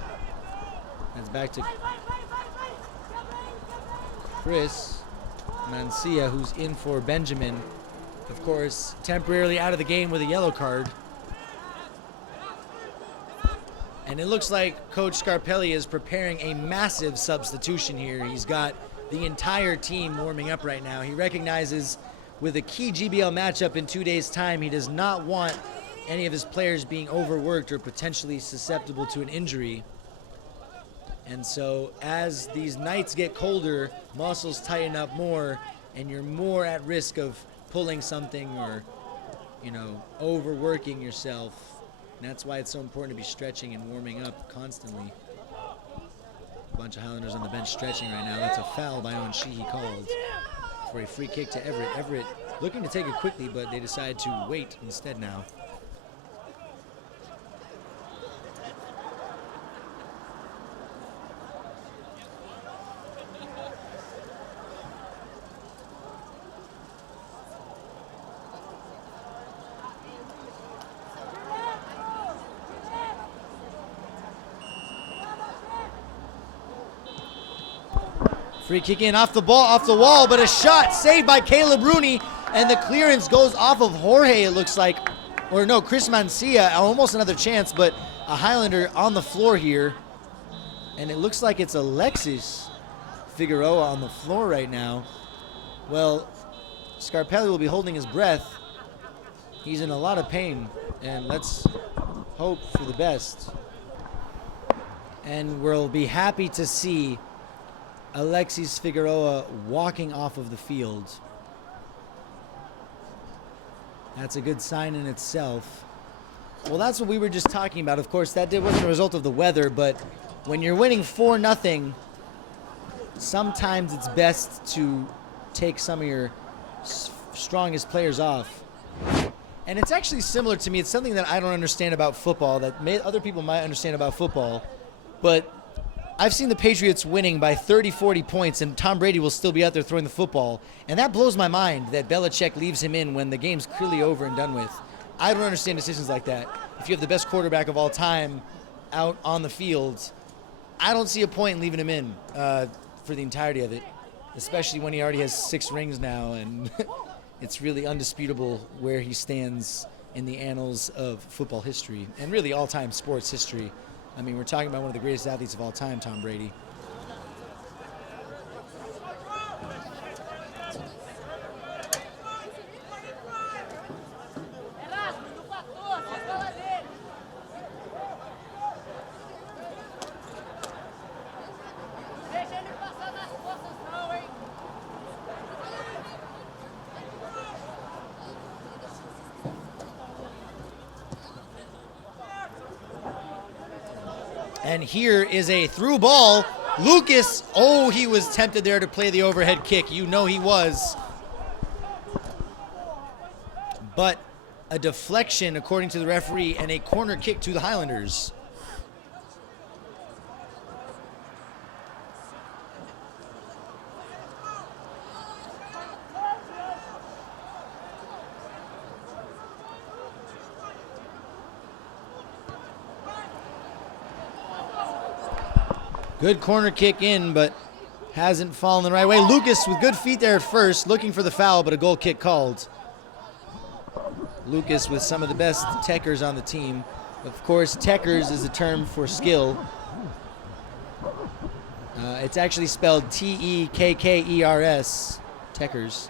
Heads back to Chris Mancia, who's in for Benjamin. Of course, temporarily out of the game with a yellow card. And it looks like Coach Scarpelli is preparing a massive substitution here. He's got the entire team warming up right now. He recognizes with a key GBL matchup in 2 days' time, he does not want any of his players being overworked or potentially susceptible to an injury. And so as these nights get colder, muscles tighten up more, and you're more at risk of pulling something or, overworking yourself. And that's why it's so important to be stretching and warming up constantly. A bunch of Highlanders on the bench stretching right now. That's a foul by Owen Sheehy called for a free kick to Everett. Everett looking to take it quickly, but they decide to wait instead now. Free kick in off the wall, but a shot saved by Caleb Rooney, and the clearance goes off of Jorge, it looks like. Or no, Chris Mancia, almost another chance, but a Highlander on the floor here. And it looks like it's Alexis Figueroa on the floor right now. Well, Scarpelli will be holding his breath. He's in a lot of pain, and let's hope for the best. And we'll be happy to see Alexis Figueroa walking off of the field. That's a good sign in itself. Well, that's what we were just talking about. Of course, that wasn't a result of the weather, but when you're winning 4-0, sometimes it's best to take some of your strongest players off. And it's actually similar to me. It's something that I don't understand about football that other people might understand about football, but I've seen the Patriots winning by 30, 40 points, and Tom Brady will still be out there throwing the football. And that blows my mind that Belichick leaves him in when the game's clearly over and done with. I don't understand decisions like that. If you have the best quarterback of all time out on the field, I don't see a point in leaving him in for the entirety of it, especially when he already has 6 rings now, and it's really undisputable where he stands in the annals of football history and really all-time sports history. I mean, we're talking about one of the greatest athletes of all time, Tom Brady. And here is a through ball. Lucas, oh, he was tempted there to play the overhead kick. You know he was. But a deflection, according to the referee, and a corner kick to the Highlanders. Good corner kick in, but hasn't fallen the right way. Lucas with good feet there at first, looking for the foul, but a goal kick called. Lucas with some of the best techers on the team. Of course, techers is a term for skill. It's actually spelled T-E-K-K-E-R-S, techers.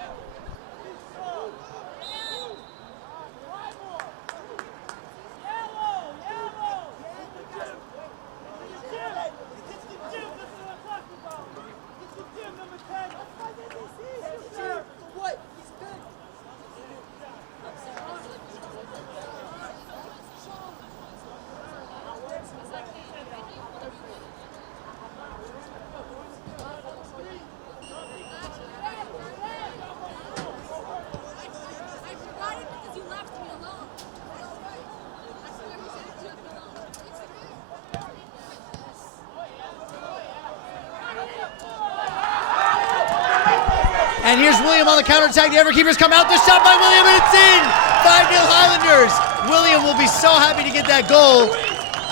And here's William on the counterattack. The Everett keepers come out. The shot by William, and it's in! 5-0 Highlanders. William will be so happy to get that goal.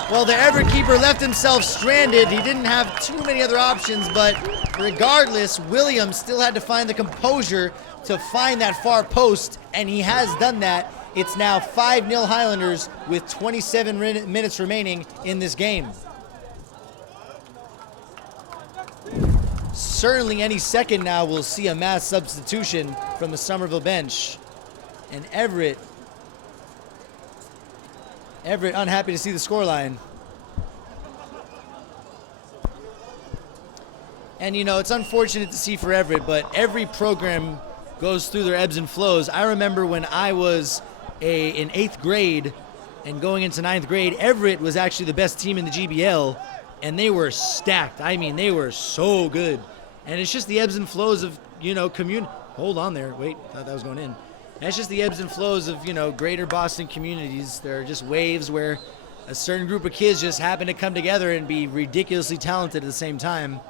Well, the Everett keeper left himself stranded. He didn't have too many other options, but regardless, William still had to find the composure to find that far post, and he has done that. It's now 5-0 Highlanders with 27 minutes remaining in this game. Certainly any second now we'll see a mass substitution from the Somerville bench. And Everett unhappy to see the scoreline. And you know, it's unfortunate to see for Everett, but every program goes through their ebbs and flows. I remember when I was in 8th grade and going into 9th grade, Everett was actually the best team in the GBL, and they were stacked. I mean, they were so good. And it's just the ebbs and flows of, you know, hold on there. Wait, thought that was going in. And it's just the ebbs and flows of, you know, greater Boston communities. There are just waves where a certain group of kids just happen to come together and be ridiculously talented at the same time.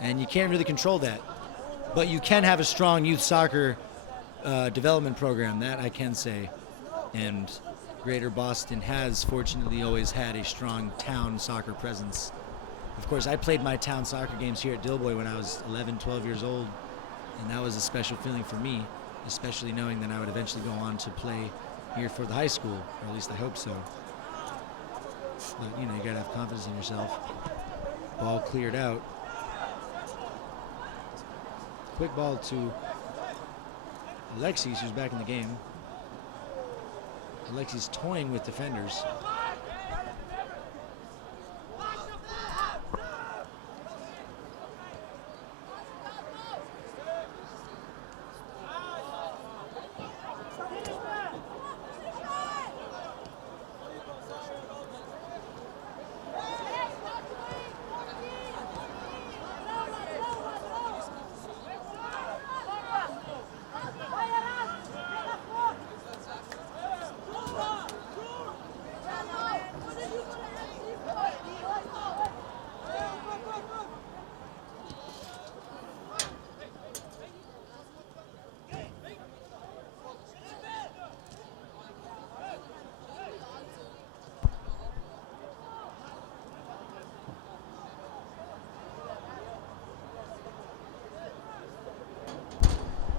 And you can't really control that. But you can have a strong youth soccer development program, that I can say. And Greater Boston has fortunately always had a strong town soccer presence. Of course, I played my town soccer games here at Dilboy when I was 11, 12 years old, and that was a special feeling for me, especially knowing that I would eventually go on to play here for the high school, or at least I hope so. But, you know, you gotta have confidence in yourself. Ball cleared out. Quick ball to Alexis, who's back in the game. Alexis toying with defenders.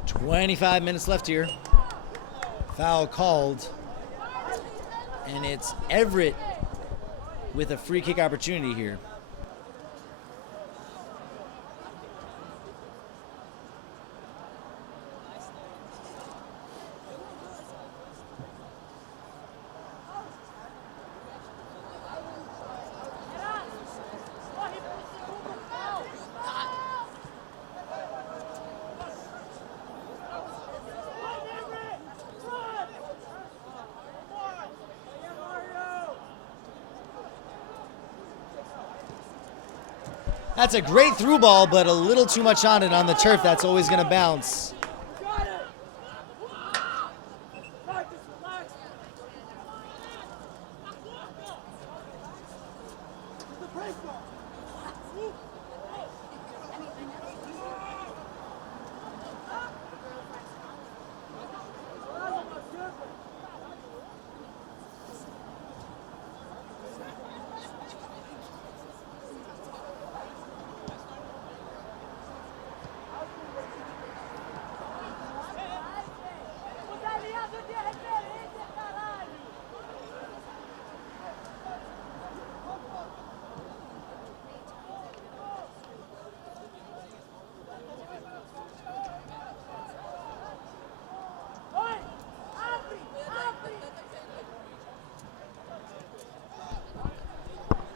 .25 minutes left here. Foul called. And it's Everett with a free kick opportunity here. That's a great through ball, but a little too much on it on the turf. That's always going to bounce.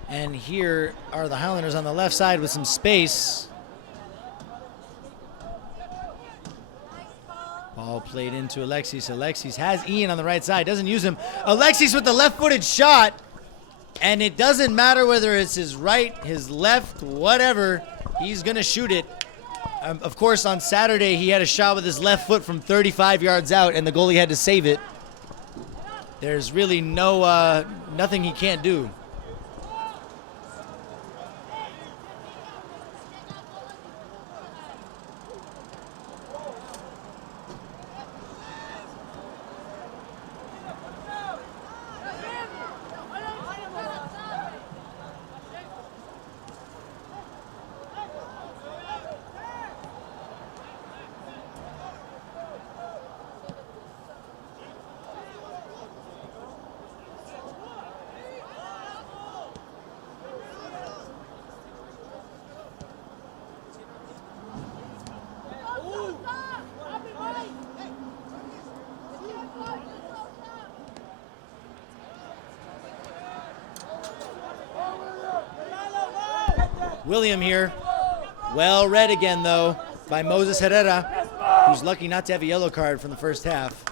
And here are the Highlanders on the left side with some space. Ball played into Alexis. Alexis has Ian on the right side, doesn't use him. Alexis with the left-footed shot. And it doesn't matter whether it's his right, his left, whatever. He's going to shoot it. Of course, on Saturday, he had a shot with his left foot from 35 yards out, and the goalie had to save it. There's really nothing he can't do. William here. Well read again, though, by Moses Herrera, who's lucky not to have a yellow card from the first half.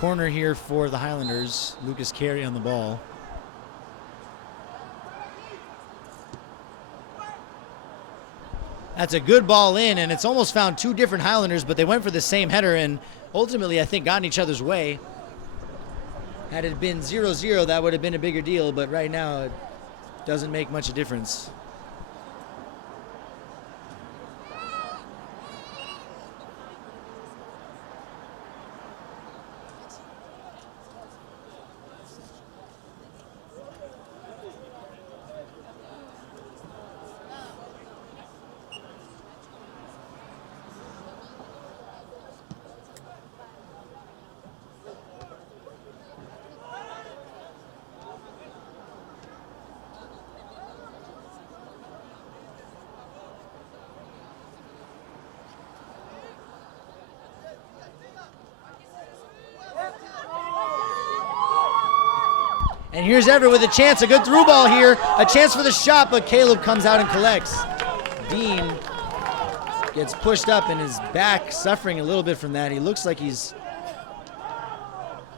Corner here for the Highlanders. Lucas Carey on the ball. That's a good ball in, and it's almost found two different Highlanders, but they went for the same header and ultimately, I think, got in each other's way. Had it been 0-0, that would have been a bigger deal, but right now it doesn't make much a difference. And here's Everett with a chance, a good through ball here, a chance for the shot, but Caleb comes out and collects. Dean gets pushed up and his back suffering a little bit from that. He looks like he's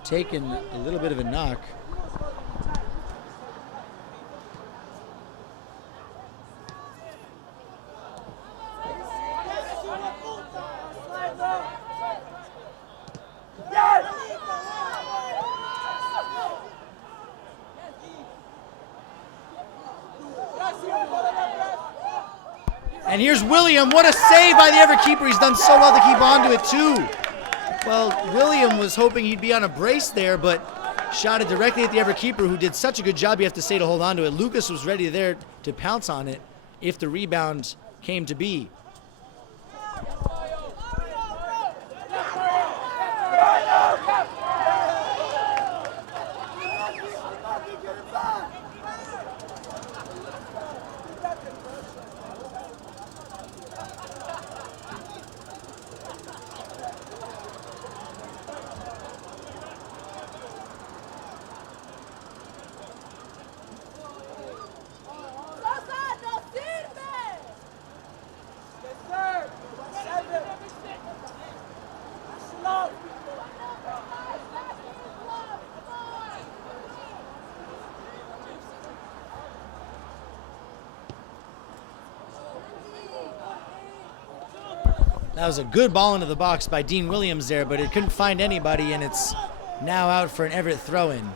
taken a little bit of a knock. And here's William. What a save by the Everett keeper. He's done so well to keep on to it, too. Well, William was hoping he'd be on a brace there, but shot it directly at the Everett keeper, who did such a good job, you have to say, to hold on to it. Lucas was ready there to pounce on it if the rebound came to be. That was a good ball into the box by Dean Williams there, but it couldn't find anybody, and it's now out for an Everett throw-in.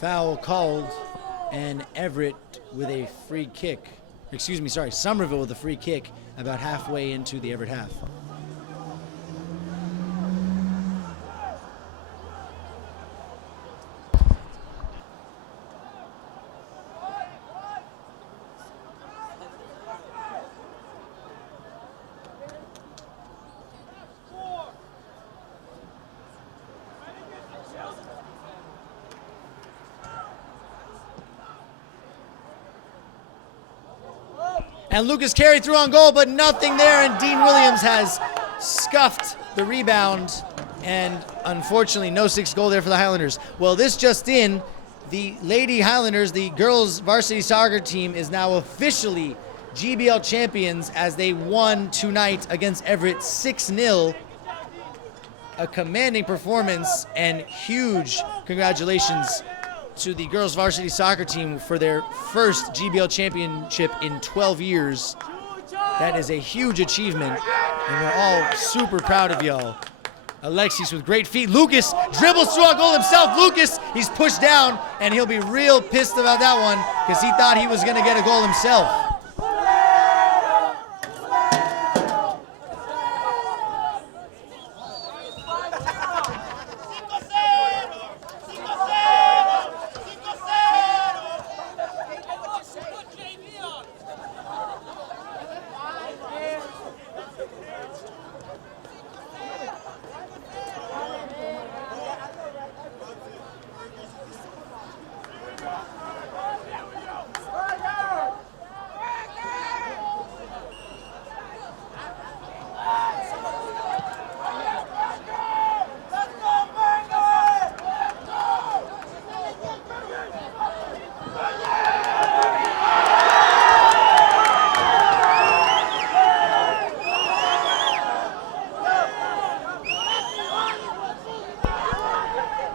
Foul called, and Everett with a free kick. Somerville with a free kick about halfway into the Everett half. And Lucas Carey threw on goal, but nothing there, and Dean Williams has scuffed the rebound, and unfortunately no sixth goal there for the Highlanders. Well, this just in, the Lady Highlanders, the girls varsity soccer team, is now officially GBL champions as they won tonight against Everett 6-0. A commanding performance, and huge congratulations to the girls varsity soccer team for their first GBL championship in 12 years. That is a huge achievement, and we're all super proud of y'all. Alexis with great feet. Lucas dribbles through a goal himself. Lucas, he's pushed down, and he'll be real pissed about that one because he thought he was going to get a goal himself.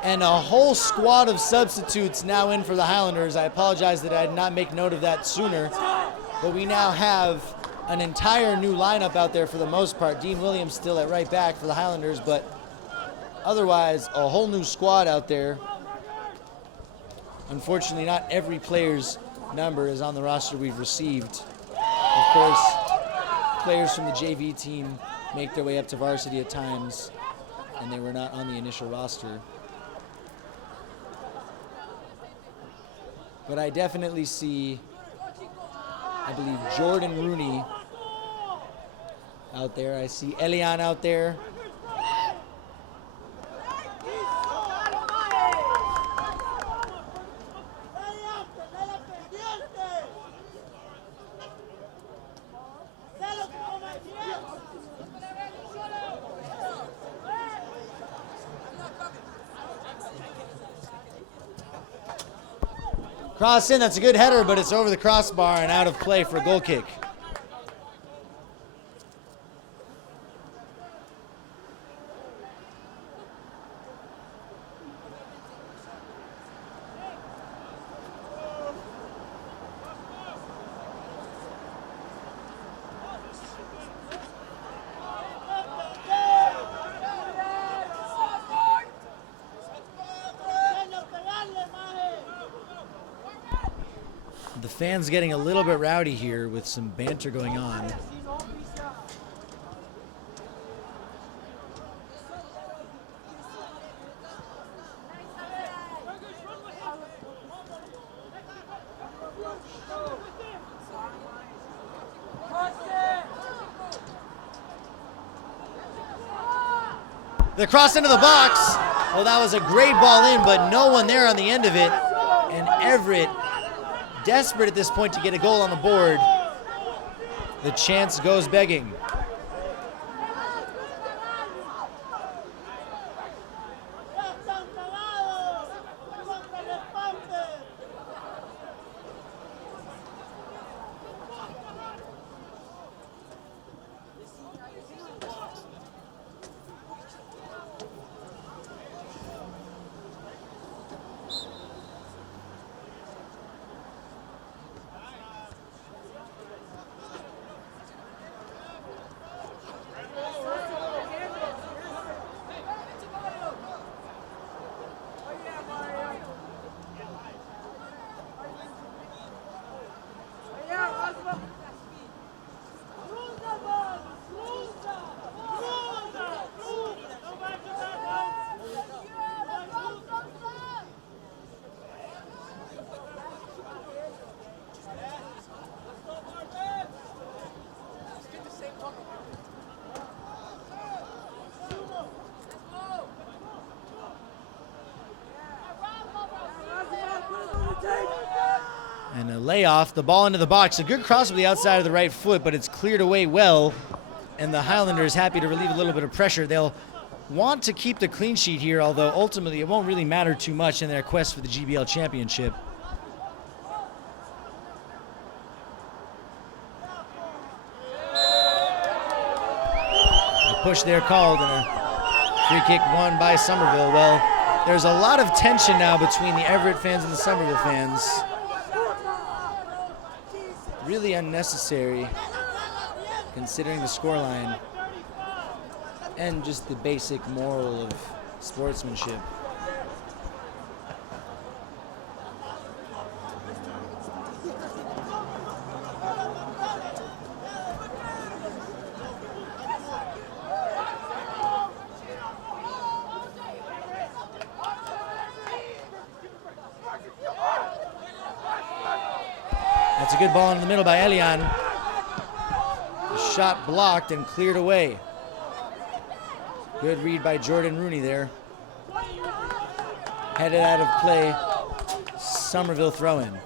And a whole squad of substitutes now in for the Highlanders. I apologize that I did not make note of that sooner, but we now have an entire new lineup out there for the most part. Dean Williams still at right back for the Highlanders, but otherwise a whole new squad out there. Unfortunately, not every player's number is on the roster we've received. Of course, players from the JV team make their way up to varsity at times, and they were not on the initial roster. But I definitely see, I believe, Jordan Rooney out there. I see Elian out there. Cross in, that's a good header, but it's over the crossbar and out of play for a goal kick. The fans getting a little bit rowdy here with some banter going on. The cross into the box. Well, that was a great ball in, but no one there on the end of it. And Everett, desperate at this point to get a goal on the board. The chance goes begging. And a layoff, the ball into the box. A good cross with the outside of the right foot, but it's cleared away well. And the Highlanders happy to relieve a little bit of pressure. They'll want to keep the clean sheet here, although ultimately it won't really matter too much in their quest for the GBL championship. A push there called and a free kick won by Somerville. Well, there's a lot of tension now between the Everett fans and the Somerville fans. Really unnecessary considering the scoreline and just the basic moral of sportsmanship. That's a good ball in the middle by Elian. The shot blocked and cleared away. Good read by Jordan Rooney there. Headed out of play. Somerville throw-in.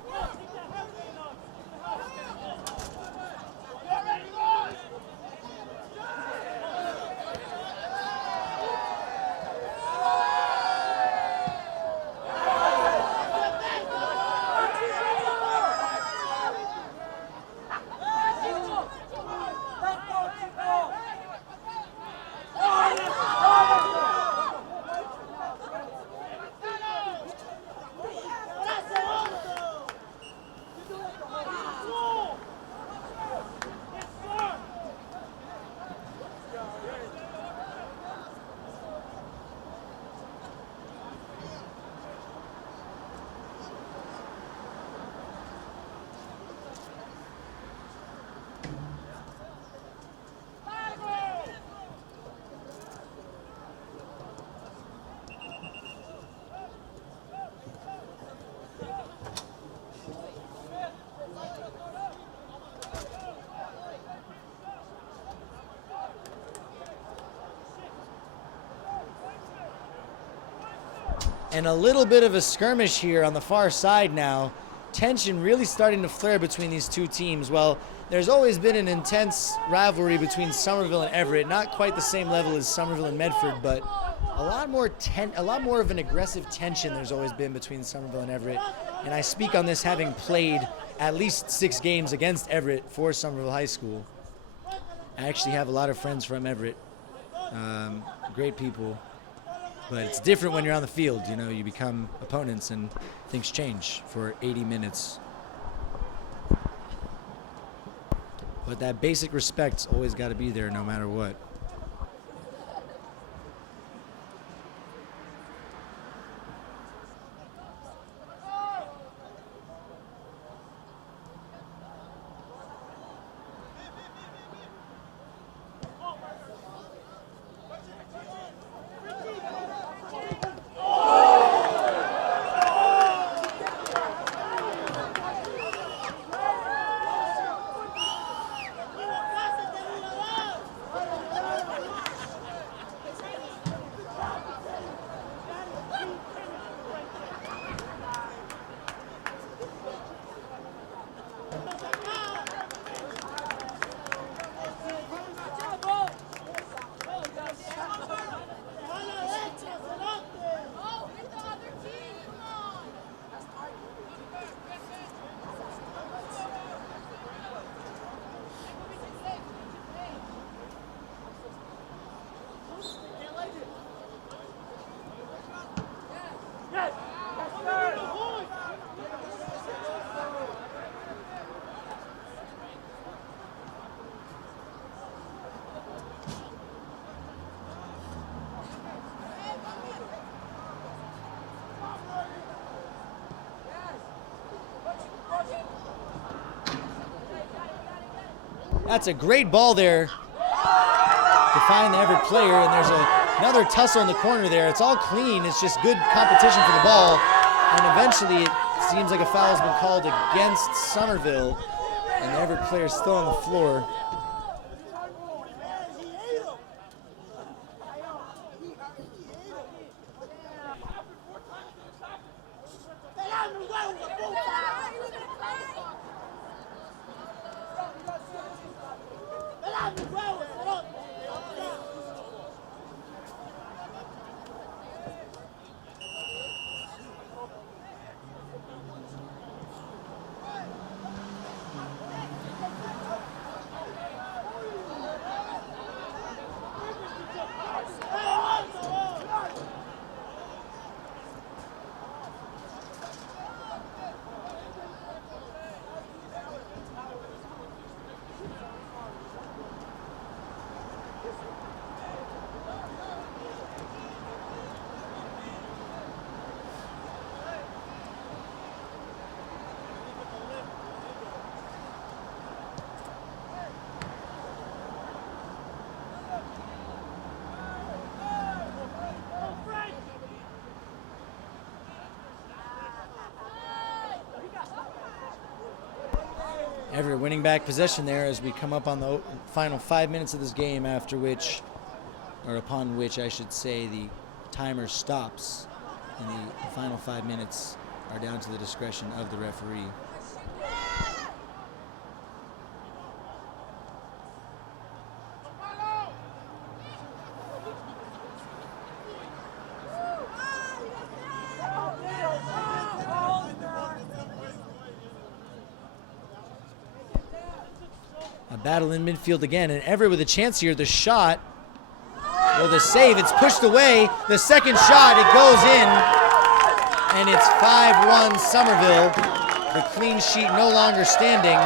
And a little bit of a skirmish here on the far side now. Tension really starting to flare between these two teams. Well, there's always been an intense rivalry between Somerville and Everett. Not quite the same level as Somerville and Medford, but a lot more of an aggressive tension there's always been between Somerville and Everett. And I speak on this having played at least 6 games against Everett for Somerville High School. I actually have a lot of friends from Everett. Great people. But it's different when you're on the field. You know, you become opponents and things change for 80 minutes. But that basic respect's always got to be there no matter what. That's a great ball there to find the Everett player, and there's another tussle in the corner there. It's all clean. It's just good competition for the ball, and eventually it seems like a foul has been called against Somerville, and the Everett player is still on the floor. Everett winning back possession there as we come up on the final 5 minutes of this game, after which, or upon which I should say, the timer stops and the final 5 minutes are down to the discretion of the referee. Battle in midfield again, and Everett with a chance here. The shot, well, the save, it's pushed away. The second shot, it goes in, and it's 5-1 Somerville. The clean sheet no longer standing.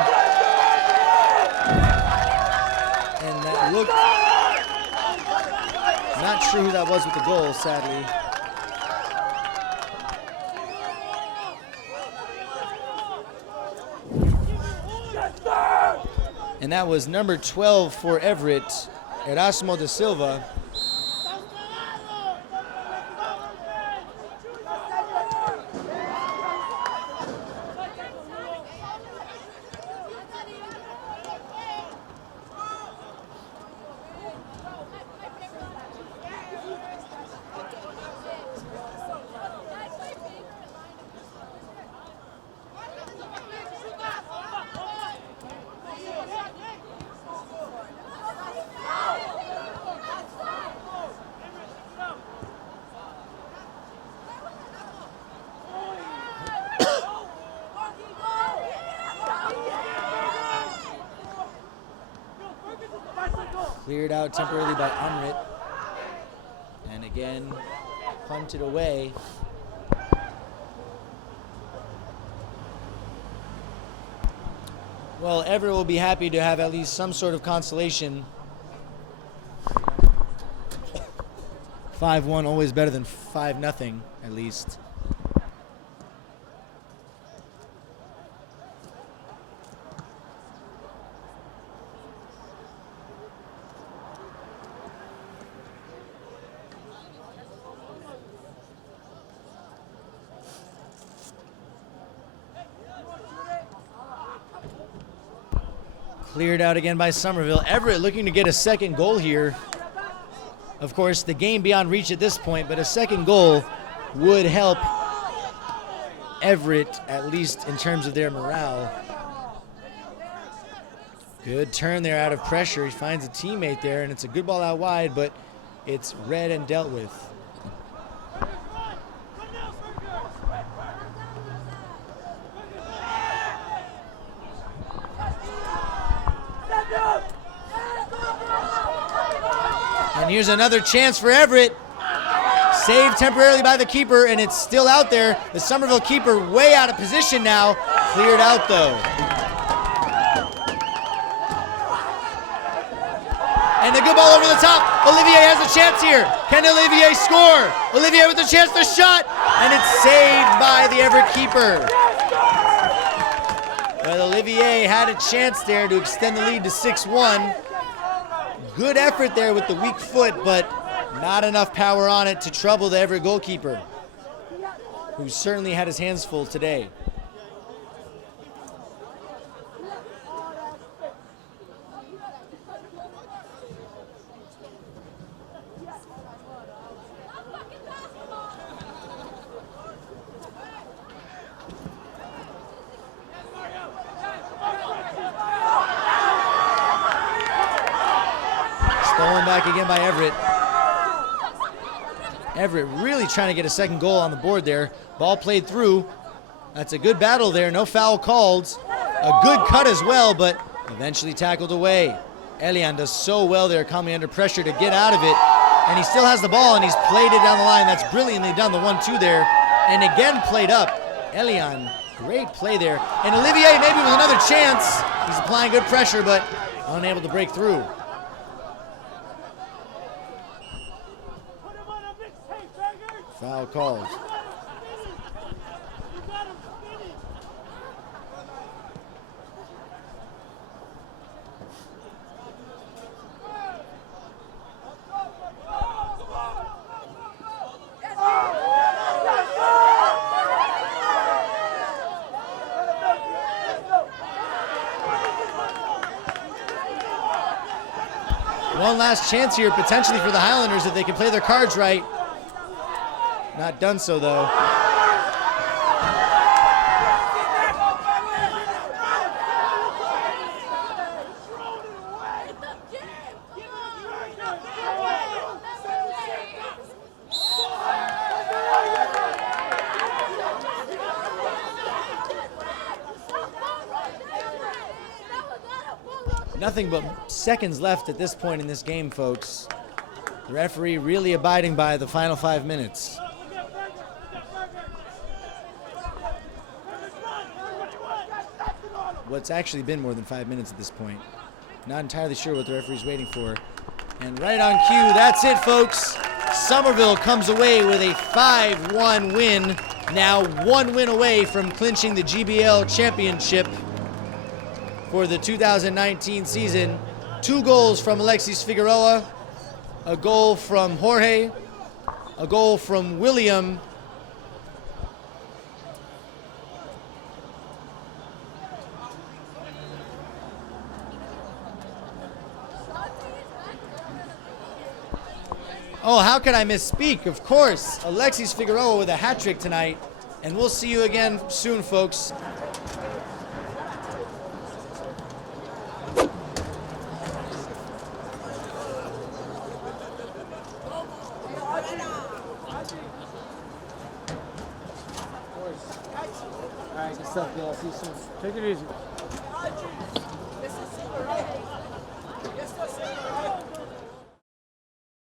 And that looked, not sure who that was with the goal, sadly. And that was number 12 for Everett, Erasmo da Silva. Cleared out temporarily by Everett. And again, punted away. Well, Everett will be happy to have at least some sort of consolation. 5-1, always better than 5-0, at least. Cleared out again by Somerville. Everett looking to get a second goal here. Of course, the game beyond reach at this point, but a second goal would help Everett, at least in terms of their morale. Good turn there out of pressure. He finds a teammate there, and it's a good ball out wide, but it's read and dealt with. And here's another chance for Everett. Saved temporarily by the keeper, and it's still out there. The Somerville keeper way out of position now. Cleared out, though. And a good ball over the top. Olivier has a chance here. Can Olivier score? Olivier with a chance to shot, and it's saved by the Everett keeper. Well, Olivier had a chance there to extend the lead to 6-1. Good effort there with the weak foot, but not enough power on it to trouble the Everett goalkeeper, who certainly had his hands full today. Stolen back again by Everett. Everett really trying to get a second goal on the board there. Ball played through. That's a good battle there. No foul called. A good cut as well, but eventually tackled away. Elian does so well there, coming under pressure to get out of it. And he still has the ball, and he's played it down the line. That's brilliantly done, the 1-2 there. And again played up. Elian, great play there. And Olivier maybe with another chance. He's applying good pressure, but unable to break through. Foul called. One last chance here potentially for the Highlanders if they can play their cards right. Not done so, though. Nothing but seconds left at this point in this game, folks. The referee really abiding by the final 5 minutes. What's actually been more than 5 minutes at this point. Not entirely sure what the referee's waiting for. And right on cue, that's it, folks. Somerville comes away with a 5-1 win. Now 1 win away from clinching the GBL championship for the 2019 season. 2 goals from Alexis Figueroa, a goal from Jorge, a goal from William, oh, how could I misspeak? Of course, Alexis Figueroa with a hat trick tonight. And we'll see you again soon, folks. All right, good stuff, Bill. I'll see you soon. Take it easy.